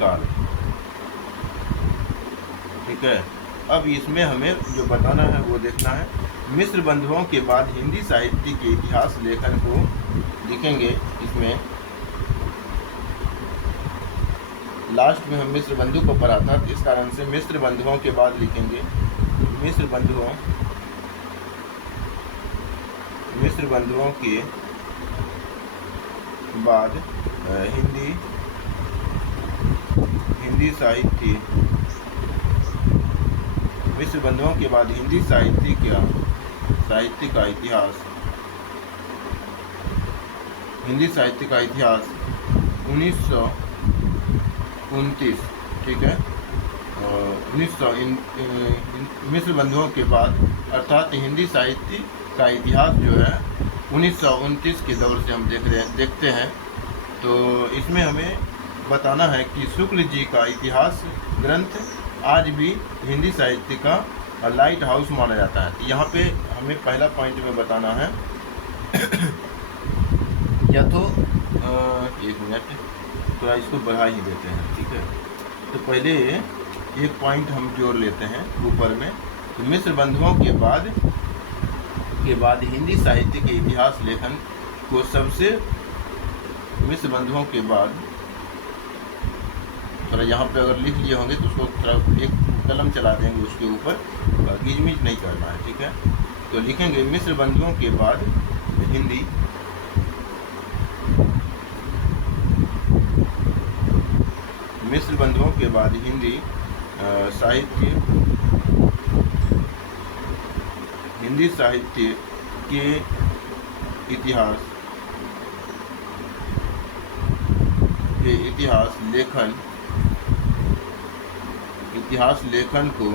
काल। ठीक है, अब इसमें हमें जो बताना है वो देखना है। मिस्र बंधुओं के बाद हिंदी साहित्य के इतिहास लेखन को लिखेंगे। इसमें लास्ट में हम मिस्र बंधु को पढ़ा था, इस कारण से मिस्र बंधुओं के बाद लिखेंगे। मिस्र बंधुओं के बाद हिंदी साहित्य, मिस्र बंधुओं के बाद हिंदी साहित्य का इतिहास, हिंदी साहित्य का इतिहास 1929। ठीक है, मिस्र बंधुओं के बाद अर्थात हिंदी साहित्य का इतिहास जो है 1929 के दौर से हम देखते हैं। तो इसमें हमें बताना है कि शुक्ल जी का इतिहास ग्रंथ आज भी हिंदी साहित्य का लाइट हाउस माना जाता है। यहाँ पे हमें पहला पॉइंट में बताना है या तो एक मिनट थोड़ा इसको बढ़ा ही देते हैं। ठीक है, तो पहले एक पॉइंट हम जोड़ लेते हैं ऊपर में। तो मिस्र बंधुओं के बाद हिंदी साहित्य के इतिहास लेखन को सबसे, मिस्र बंधुओं के बाद थोड़ा यहाँ पे अगर लिख लिए होंगे तो उसको थोड़ा एक कलम चला देंगे उसके ऊपर, गिजमिज नहीं करना है। ठीक है, तो लिखेंगे मिस्र बंधुओं के बाद हिंदी साहित्य के इतिहास लेखन को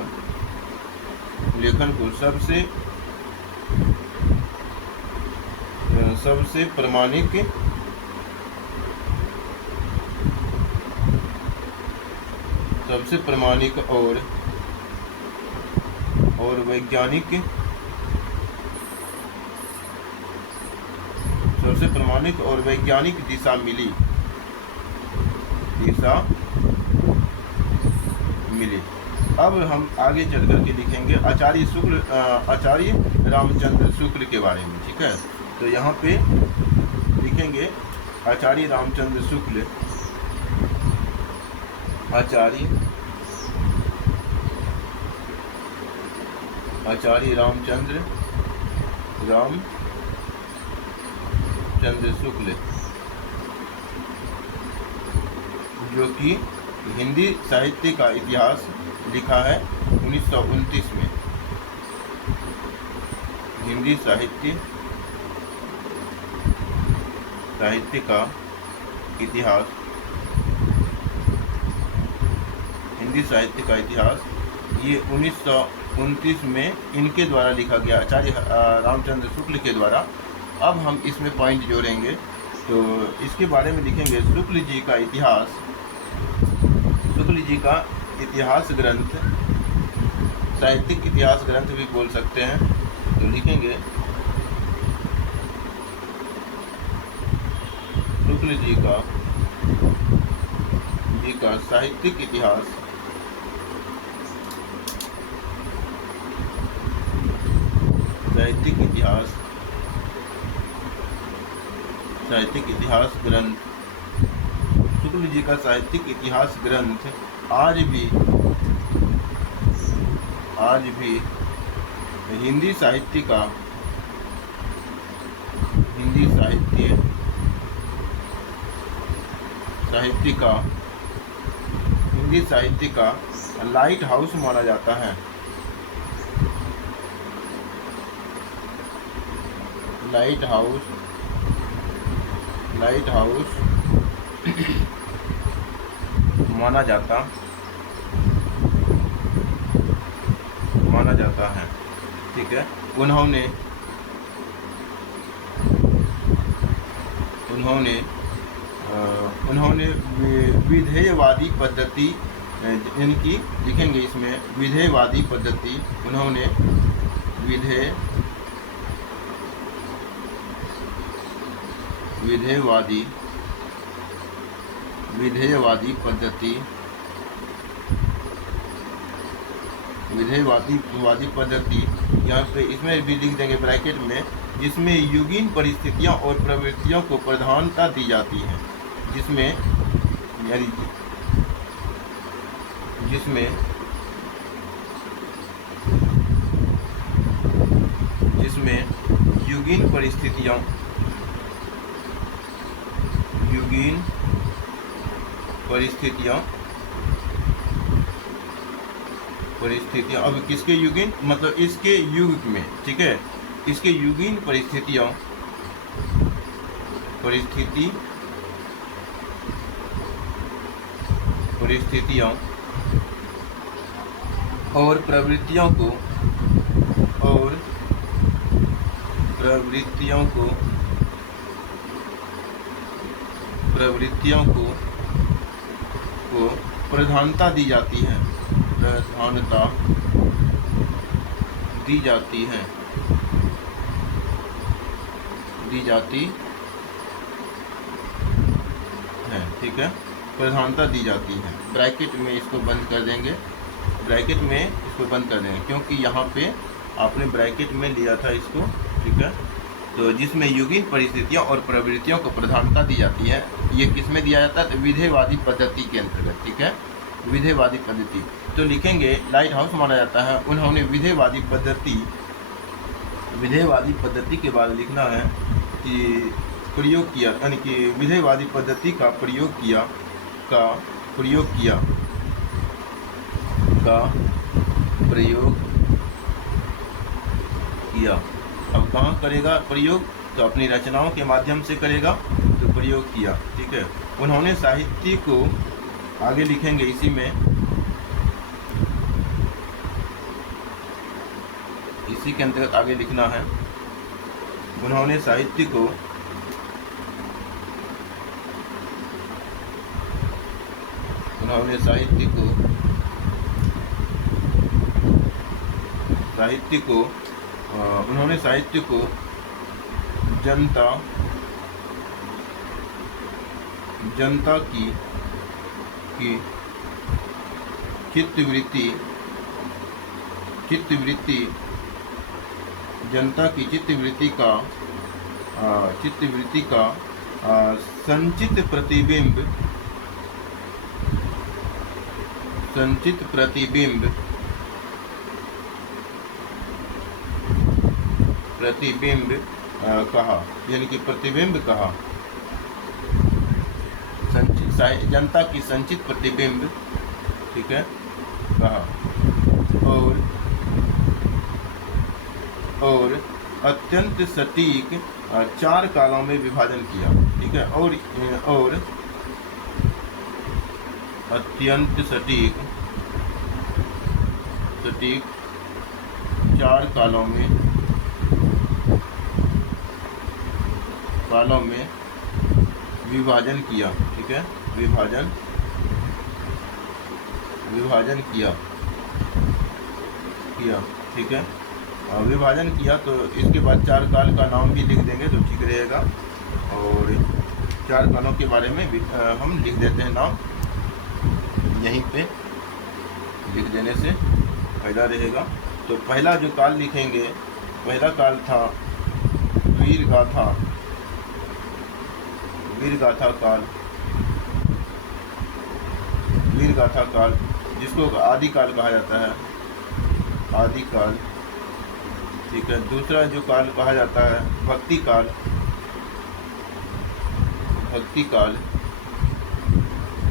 सबसे प्रमाणिक और वैज्ञानिक दिशा मिली। अब हम आगे चल करके लिखेंगे आचार्य रामचंद्र शुक्ल के बारे में। ठीक है, तो यहाँ पे लिखेंगे आचार्य रामचंद्र शुक्ल, आचार्य रामचंद्र शुक्ल, जो कि हिंदी साहित्य का इतिहास लिखा है 1929 में। हिंदी साहित्य का इतिहास, ये 1929 में इनके द्वारा लिखा गया, आचार्य रामचंद्र शुक्ल के द्वारा। अब हम इसमें पॉइंट जोड़ेंगे, तो इसके बारे में लिखेंगे शुक्ल जी का इतिहास ग्रंथ, साहित्यिक इतिहास ग्रंथ भी बोल सकते हैं। तो लिखेंगे शुक्ल जी का साहित्यिक इतिहास ग्रंथ, शुक्ल जी का साहित्यिक इतिहास ग्रंथ आज भी हिंदी साहित्य का लाइट हाउस माना जाता है। लाइट हाउस माना जाता है। ठीक है, उन्होंने विधेयवादी पद्धति यानी कि लिखेंगे इसमें विधेयवादी पद्धति, उन्होंने विधेयवादी पद्धति यहाँ पे इसमें भी लिख देंगे ब्रैकेट में, जिसमें युगीन परिस्थितियों और प्रवृत्तियों को प्रधानता दी जाती है, जिसमें युगीन परिस्थितियां अब किसके युगीन मतलब इसके युग में, ठीक है, इसके युगीन परिस्थितियों और प्रवृत्तियों को प्रधानता दी जाती है, ठीक है, प्रधानता दी जाती है। ब्रैकेट में इसको बंद कर देंगे, क्योंकि यहाँ पे आपने ब्रैकेट में लिया था इसको, ठीक है। तो जिसमें युगीन परिस्थितियों और प्रवृत्तियों को प्रधानता दी जाती है, ये किस में दिया जाता है? तो विधेयवादी पद्धति के अंतर्गत, ठीक है, विधेयवादी पद्धति। तो लिखेंगे लाइट हाउस माना जाता है, उन्होंने विधेयवादी पद्धति के बाद लिखना है कि प्रयोग किया, यानी कि विधेयवादी पद्धति का प्रयोग किया। अब कहाँ करेगा प्रयोग? तो अपनी रचनाओं के माध्यम से करेगा, तो प्रयोग किया, ठीक है। उन्होंने साहित्य को आगे लिखेंगे, इसी के अंतर्गत आगे लिखना है। उन्होंने साहित्य को जनता की चित्तवृत्ति का संचित प्रतिबिंब कहा, यानी कि प्रतिबिंब कहा, जनता की संचित प्रतिबिंब, ठीक है, कहा। और अत्यंत सटीक 4 कालों में विभाजन किया, ठीक है, और अत्यंत सटीक 4 कालों में विभाजन किया, ठीक है, विभाजन किया, ठीक है, विभाजन किया। तो इसके बाद 4 काल का नाम भी लिख देंगे तो ठीक रहेगा, और 4 कालों के बारे में भी हम लिख देते हैं नाम, यहीं पे लिख देने से फायदा रहेगा। तो पहला जो काल लिखेंगे, पहला काल था वीर गाथा काल, जिसको आदि काल कहा जाता है, आदि काल, ठीक है। दूसरा जो काल कहा जाता है भक्ति काल,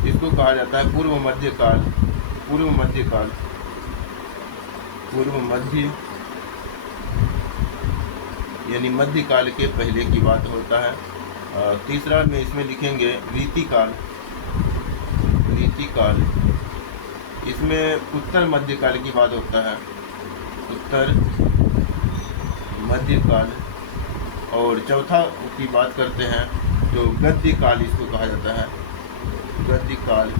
इसको कहा जाता है पूर्व मध्य, यानी मध्य काल के पहले की बात होता है। तीसरा में इसमें लिखेंगे रीति काल, इसमें उत्तर मध्य काल की बात होता है, उत्तर मध्य काल। और चौथा की बात करते हैं तो गद्य काल, इसको कहा जाता है गद्य काल,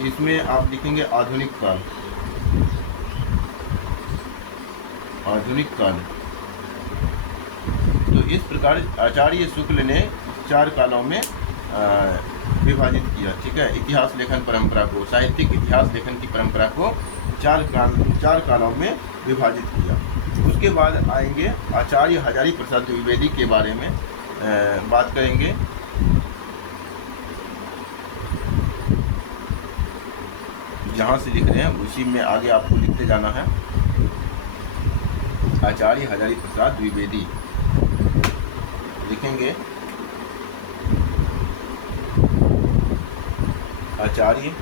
इसमें आप लिखेंगे आधुनिक काल। आधुनिक काल। तो इस प्रकार आचार्य शुक्ल ने 4 कालों में विभाजित किया। ठीक है, इतिहास लेखन परंपरा को, साहित्यिक इतिहास लेखन की परंपरा को 4 कालों में विभाजित किया। उसके बाद आएंगे आचार्य हजारी प्रसाद द्विवेदी के बारे में बात करेंगे। जहाँ से लिख रहे हैं उसी में आगे आपको लिखते जाना है। आचार्य हजारी प्रसाद द्विवेदी लिखेंगे। आचार्य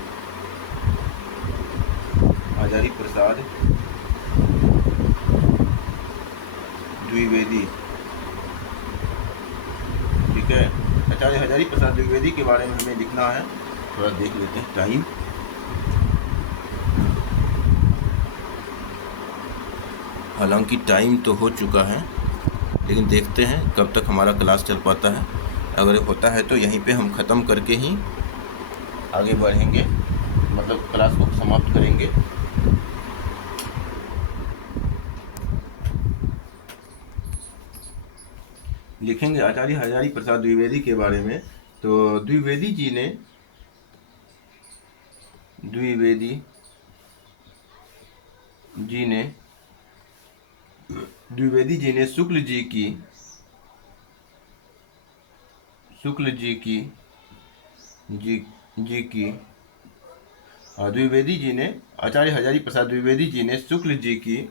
हजारी प्रसाद द्विवेदी। ठीक है, आचार्य हजारी प्रसाद द्विवेदी के बारे में हमें लिखना है। थोड़ा देख लेते हैं टाइम। हालांकि टाइम तो हो चुका है, लेकिन देखते हैं कब तक हमारा क्लास चल पाता है। अगर होता है तो यहीं पे हम ख़त्म करके ही आगे बढ़ेंगे, मतलब क्लास को समाप्त करेंगे। लिखेंगे आचार्य हजारी प्रसाद द्विवेदी के बारे में। तो द्विवेदी जी ने शुक्ल जी की द्विवेदी जी ने आचार्य हजारी प्रसाद द्विवेदी जी ने शुक्ल जी की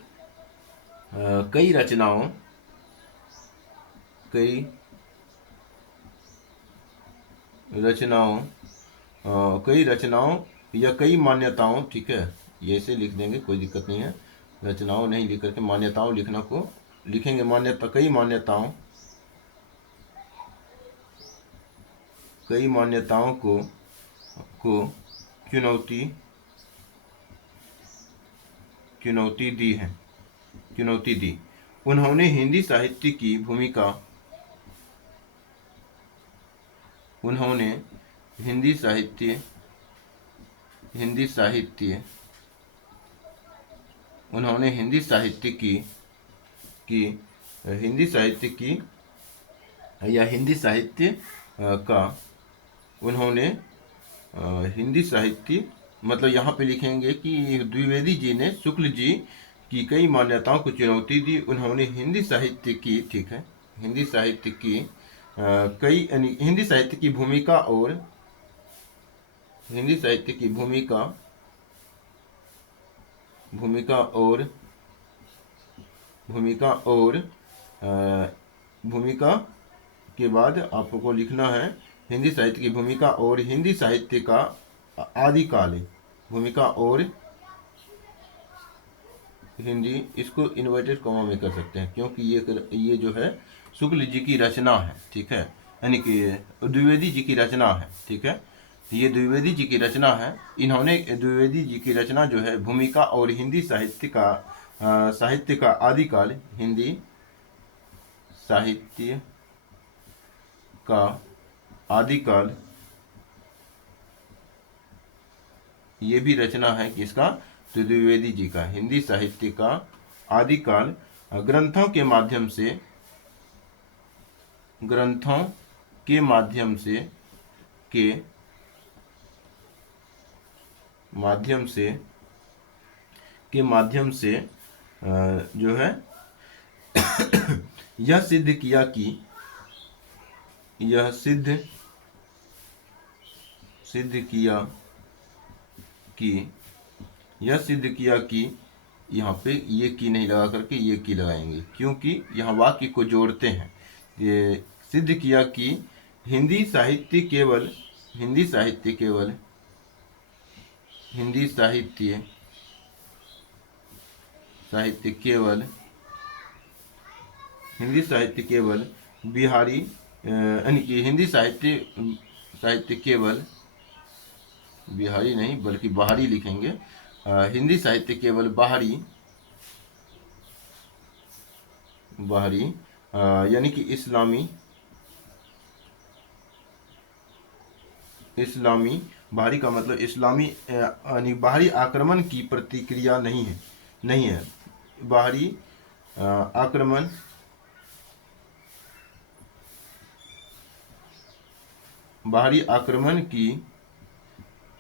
कई रचनाओं या कई मान्यताओं, ठीक है, ये ऐसे लिख देंगे, कोई दिक्कत नहीं है। रचनाओं नहीं लिख करके मान्यताओं लिखना को लिखेंगे। कई मान्यताओं को चुनौती दी। उन्होंने हिंदी साहित्य की भूमिका हिंदी साहित्य मतलब यहाँ पे लिखेंगे कि द्विवेदी जी ने शुक्ल जी की कई मान्यताओं को चुनौती दी। उन्होंने हिंदी साहित्य की, ठीक है, हिंदी साहित्य की भूमिका के बाद आपको लिखना है हिंदी साहित्य की भूमिका और हिंदी साहित्य का आदिकाल। भूमिका और हिंदी, इसको इन्वर्टेड कॉमा में कर सकते हैं क्योंकि ये जो है शुक्ल जी की रचना है। ठीक है, यानी कि द्विवेदी जी की रचना है। ठीक है, ये द्विवेदी जी की रचना है। इन्होंने द्विवेदी जी की रचना जो है भूमिका और हिंदी साहित्य का आदिकाल, हिंदी साहित्य का आदिकाल, ये भी रचना है किसका? तो द्विवेदी जी का। हिंदी साहित्य का आदिकाल ग्रंथों के माध्यम से जो है यह सिद्ध किया कि यहाँ पे ये की नहीं लगा करके ये की लगाएंगे, क्योंकि यहाँ वाक्य को जोड़ते हैं। ये सिद्ध किया कि हिंदी साहित्य केवल बिहारी, यानी कि हिंदी साहित्य केवल बिहारी नहीं बल्कि बाहरी लिखेंगे। हिंदी साहित्य केवल बाहरी यानी कि इस्लामी, बाहरी का मतलब इस्लामी यानी बाहरी आक्रमण की प्रतिक्रिया नहीं है, नहीं है। बाहरी आक्रमण, बाहरी आक्रमण की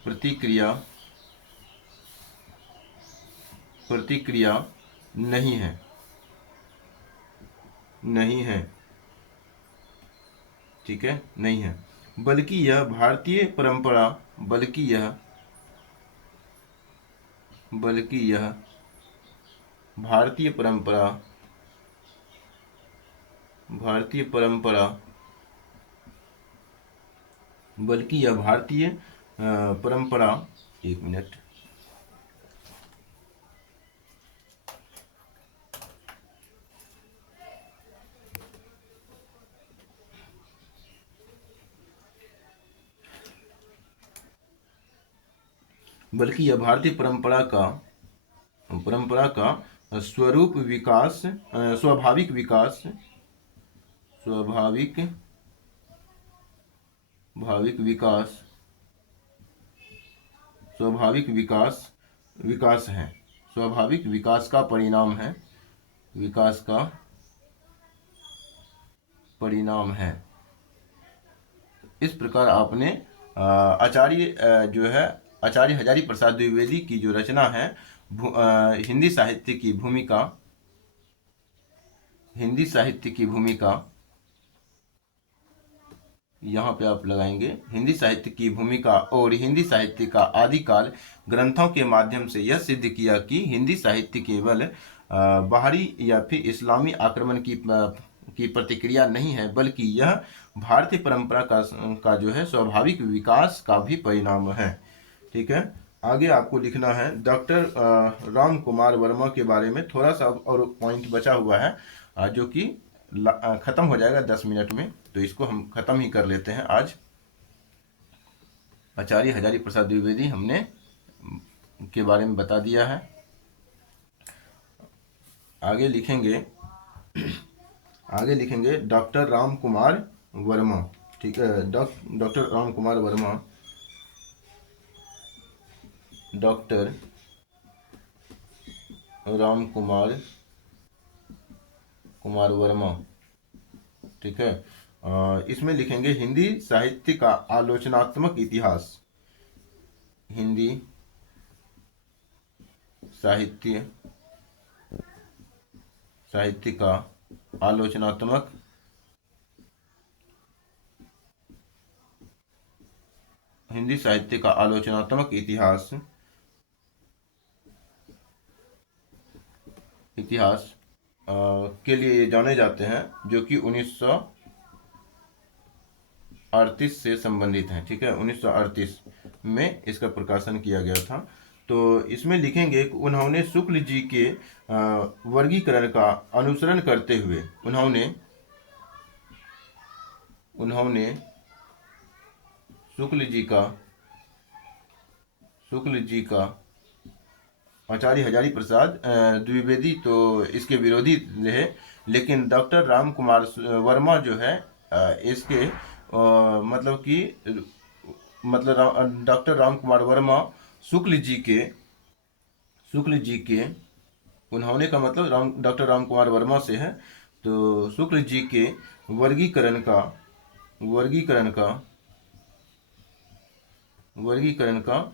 प्रतिक्रिया, प्रतिक्रिया नहीं है, नहीं है, ठीक है, नहीं है। बल्कि यह भारतीय परंपरा, बल्कि यह, बल्कि यह भारतीय परंपरा, भारतीय परंपरा, बल्कि यह भारतीय परंपरा, एक मिनट, बल्कि यह भारतीय परंपरा का स्वरूप विकास, स्वाभाविक विकास, स्वाभाविक भाविक विकास, स्वाभाविक विकास, विकास है, स्वाभाविक विकास का परिणाम है, विकास का परिणाम है। इस प्रकार आपने आचार्य जो है आचार्य हजारी प्रसाद द्विवेदी की जो रचना है हिंदी साहित्य की भूमिका, हिंदी साहित्य की भूमिका, यहाँ पे आप लगाएंगे हिंदी साहित्य की भूमिका और हिंदी साहित्य का आदिकाल ग्रंथों के माध्यम से यह सिद्ध किया कि हिंदी साहित्य केवल बाहरी या फिर इस्लामी आक्रमण की प्रतिक्रिया नहीं है, बल्कि यह भारतीय परंपरा का जो है स्वाभाविक विकास का भी परिणाम है। ठीक है, आगे आपको लिखना है डॉक्टर राम कुमार वर्मा के बारे में थोड़ा सा और पॉइंट बचा हुआ है जो कि खत्म हो जाएगा 10 मिनट में, तो इसको हम खत्म ही कर लेते हैं आज। आचार्य हजारी प्रसाद द्विवेदी हमने के बारे में बता दिया है। आगे लिखेंगे, आगे लिखेंगे डॉक्टर राम कुमार वर्मा। ठीक है, डॉक्टर राम कुमार वर्मा, डॉक्टर राम कुमार वर्मा। ठीक है, इसमें लिखेंगे हिंदी साहित्य का आलोचनात्मक इतिहास, हिंदी साहित्य का आलोचनात्मक हिंदी साहित्य का आलोचनात्मक इतिहास, के लिए जाने जाते हैं, जो कि 1938 से संबंधित हैं। ठीक है, 1938 में इसका प्रकाशन किया गया था। तो इसमें लिखेंगे कि उन्होंने शुक्ल जी के वर्गीकरण का अनुसरण करते हुए, उन्होंने शुक्ल जी का आचार्य हजारी प्रसाद द्विवेदी तो इसके विरोधी रहे, लेकिन डॉक्टर राम कुमार वर्मा जो है इसके मतलब कि डॉक्टर राम कुमार वर्मा शुक्ल जी के उन्होंने का मतलब डॉक्टर राम कुमार वर्मा से है, तो शुक्ल जी के वर्गीकरण का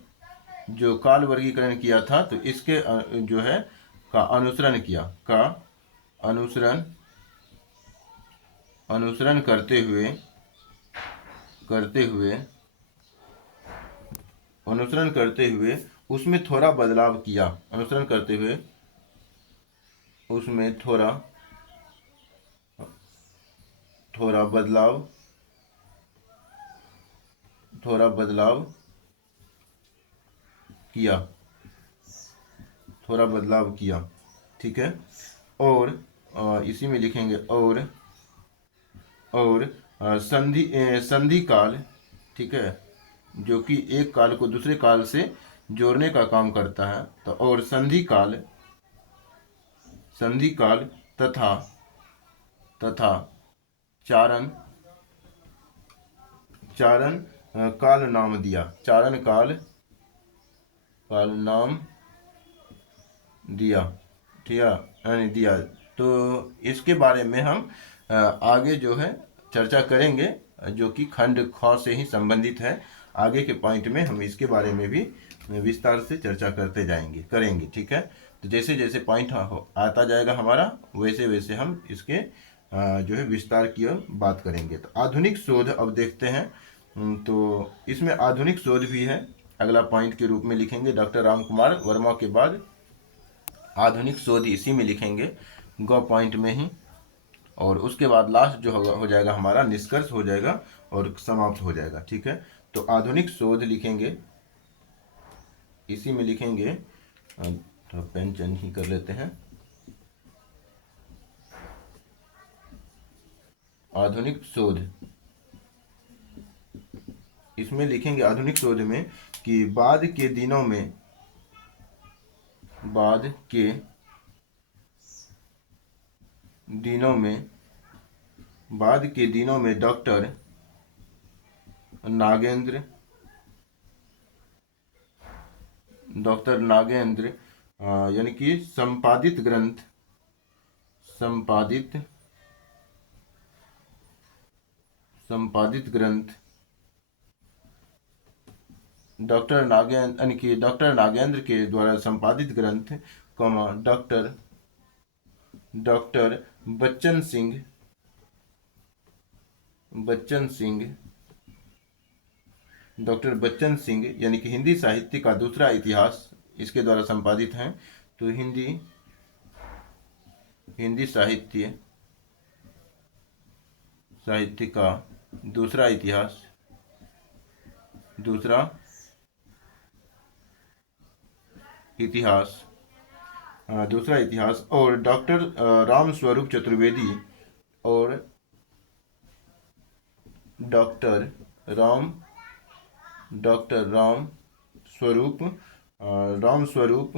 जो काल वर्गीकरण किया था, तो इसके जो है का अनुसरण किया, का अनुसरण करते हुए उसमें थोड़ा बदलाव किया, अनुसरण करते हुए उसमें थोड़ा बदलाव किया। ठीक है, और इसी में लिखेंगे और संधि काल, ठीक है, जो कि एक काल को दूसरे काल से जोड़ने का काम करता है, तो और संधि काल तथा चारण काल नाम दिया, चारण काल नाम दिया, ठीक है, यानी दिया। तो इसके बारे में हम आगे जो है चर्चा करेंगे, जो कि खंड ख से ही संबंधित है। आगे के पॉइंट में हम इसके बारे में भी विस्तार से चर्चा करते करेंगे, ठीक है। तो जैसे जैसे पॉइंट आता जाएगा हमारा, वैसे वैसे हम इसके जो है विस्तार की ओर बात करेंगे। तो आधुनिक शोध अब देखते हैं। तो इसमें आधुनिक शोध भी है, अगला पॉइंट के रूप में लिखेंगे डॉक्टर राम कुमार वर्मा के बाद आधुनिक शोध इसी में लिखेंगे, ग पॉइंट में ही। और उसके बाद लास्ट जो हो जाएगा हमारा निष्कर्ष हो जाएगा और समाप्त हो जाएगा, ठीक है। तो आधुनिक शोध लिखेंगे, इसी में लिखेंगे। थोड़ा पेन चेंज ही कर लेते हैं। आधुनिक शोध, इसमें लिखेंगे आधुनिक शोध में कि बाद के दिनों में डॉक्टर नागेंद्र यानी कि संपादित ग्रंथ डॉक्टर नागेंद्र के द्वारा संपादित ग्रंथ, डॉक्टर बच्चन सिंह यानी कि हिंदी साहित्य का दूसरा इतिहास, इसके द्वारा संपादित हैं। तो हिंदी साहित्य का दूसरा इतिहास और डॉक्टर राम स्वरूप चतुर्वेदी और डॉक्टर राम स्वरूप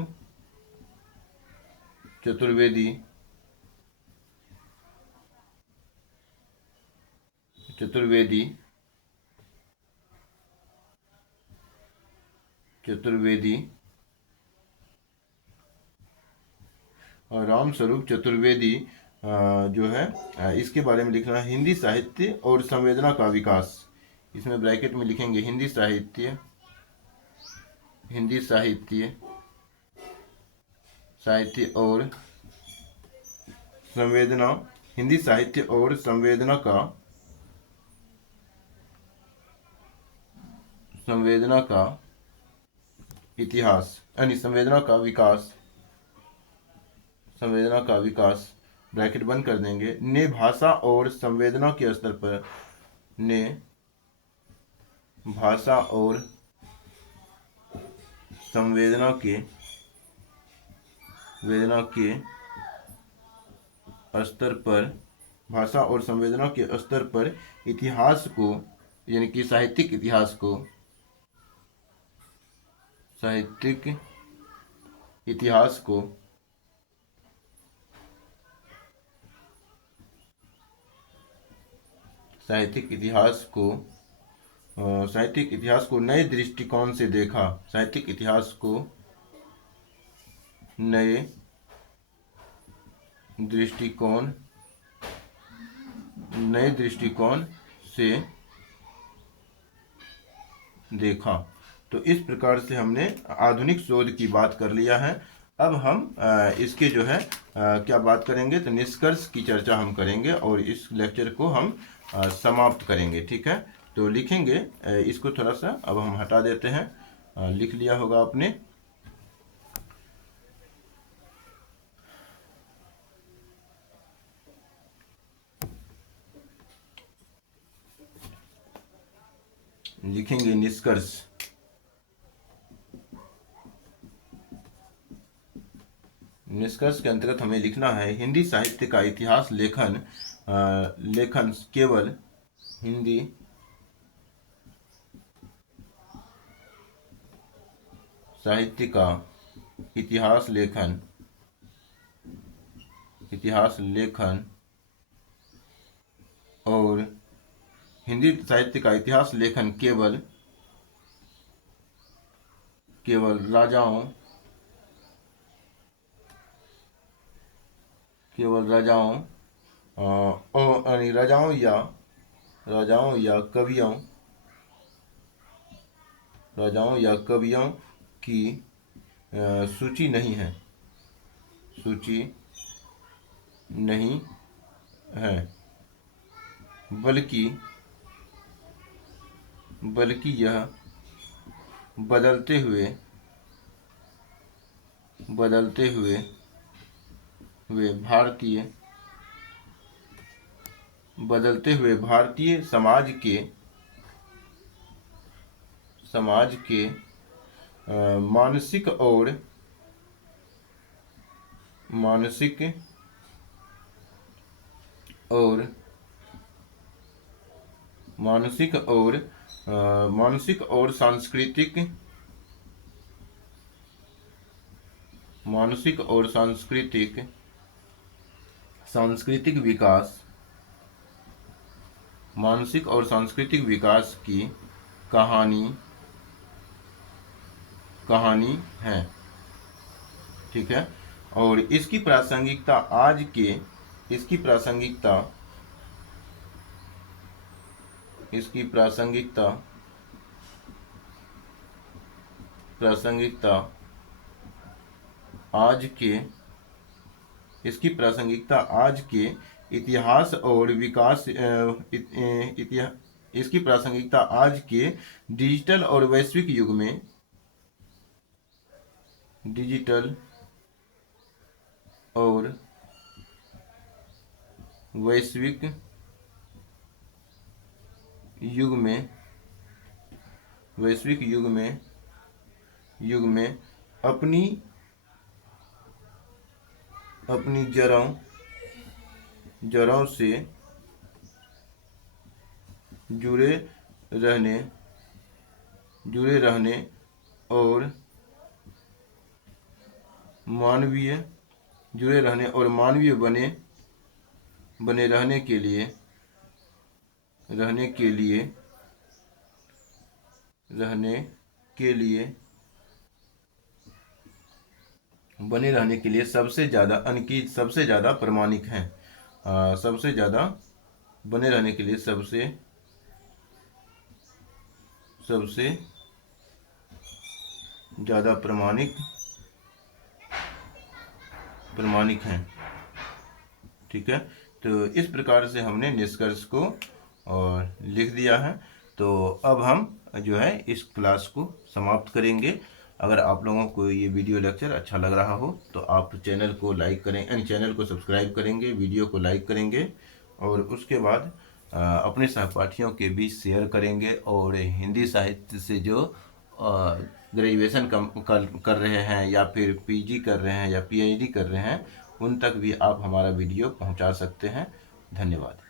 चतुर्वेदी और राम स्वरूप चतुर्वेदी जो है इसके बारे में लिखना है, हिंदी साहित्य और संवेदना का विकास। इसमें ब्रैकेट में लिखेंगे हिंदी साहित्य और संवेदना, हिंदी साहित्य और संवेदना का इतिहास, यानी संवेदना का विकास ब्रैकेट बंद कर देंगे। ने भाषा और संवेदना के स्तर पर भाषा और संवेदना के स्तर पर इतिहास को, यानी कि साहित्यिक इतिहास को साहित्यिक इतिहास को नए दृष्टिकोण से देखा, साहित्यिक इतिहास को नए दृष्टिकोण से देखा। तो इस प्रकार से हमने आधुनिक शोध की बात कर लिया है। अब हम इसके जो है क्या बात करेंगे, तो निष्कर्ष की चर्चा हम करेंगे और इस लेक्चर को हम समाप्त करेंगे, ठीक है। तो लिखेंगे इसको थोड़ा सा अब हम हटा देते हैं, लिख लिया होगा आपने। लिखेंगे निष्कर्ष, के अंतर्गत हमें लिखना है हिंदी साहित्य का इतिहास लेखन केवल हिंदी साहित्य का इतिहास लेखन और हिंदी साहित्य का इतिहास लेखन केवल राजाओं राजाओं या कवियों की सूची नहीं है, बल्कि यह बदलते हुए भारतीय समाज के मानसिक और सांस्कृतिक विकास की कहानी है। ठीक है। और इसकी प्रासंगिकता आज के इतिहास और विकास इसकी प्रासंगिकता आज के डिजिटल और वैश्विक युग में वैश्विक युग में अपनी जड़ों से जुड़े रहने और मानवीय बने रहने के लिए सबसे ज़्यादा प्रामाणिक हैं। सबसे ज़्यादा बने रहने के लिए सबसे ज़्यादा प्रामाणिक हैं। ठीक है। तो इस प्रकार से हमने निष्कर्ष को और लिख दिया है। तो अब हम जो है इस क्लास को समाप्त करेंगे। अगर आप लोगों को ये वीडियो लेक्चर अच्छा लग रहा हो तो आप चैनल को लाइक करें, यानी चैनल को सब्सक्राइब करेंगे, वीडियो को लाइक करेंगे और उसके बाद अपने सहपाठियों के बीच शेयर करेंगे। और हिंदी साहित्य से जो ग्रेजुएशन कर रहे हैं या फिर पीजी कर रहे हैं या पीएचडी कर रहे हैं, उन तक भी आप हमारा वीडियो पहुंचा सकते हैं। धन्यवाद।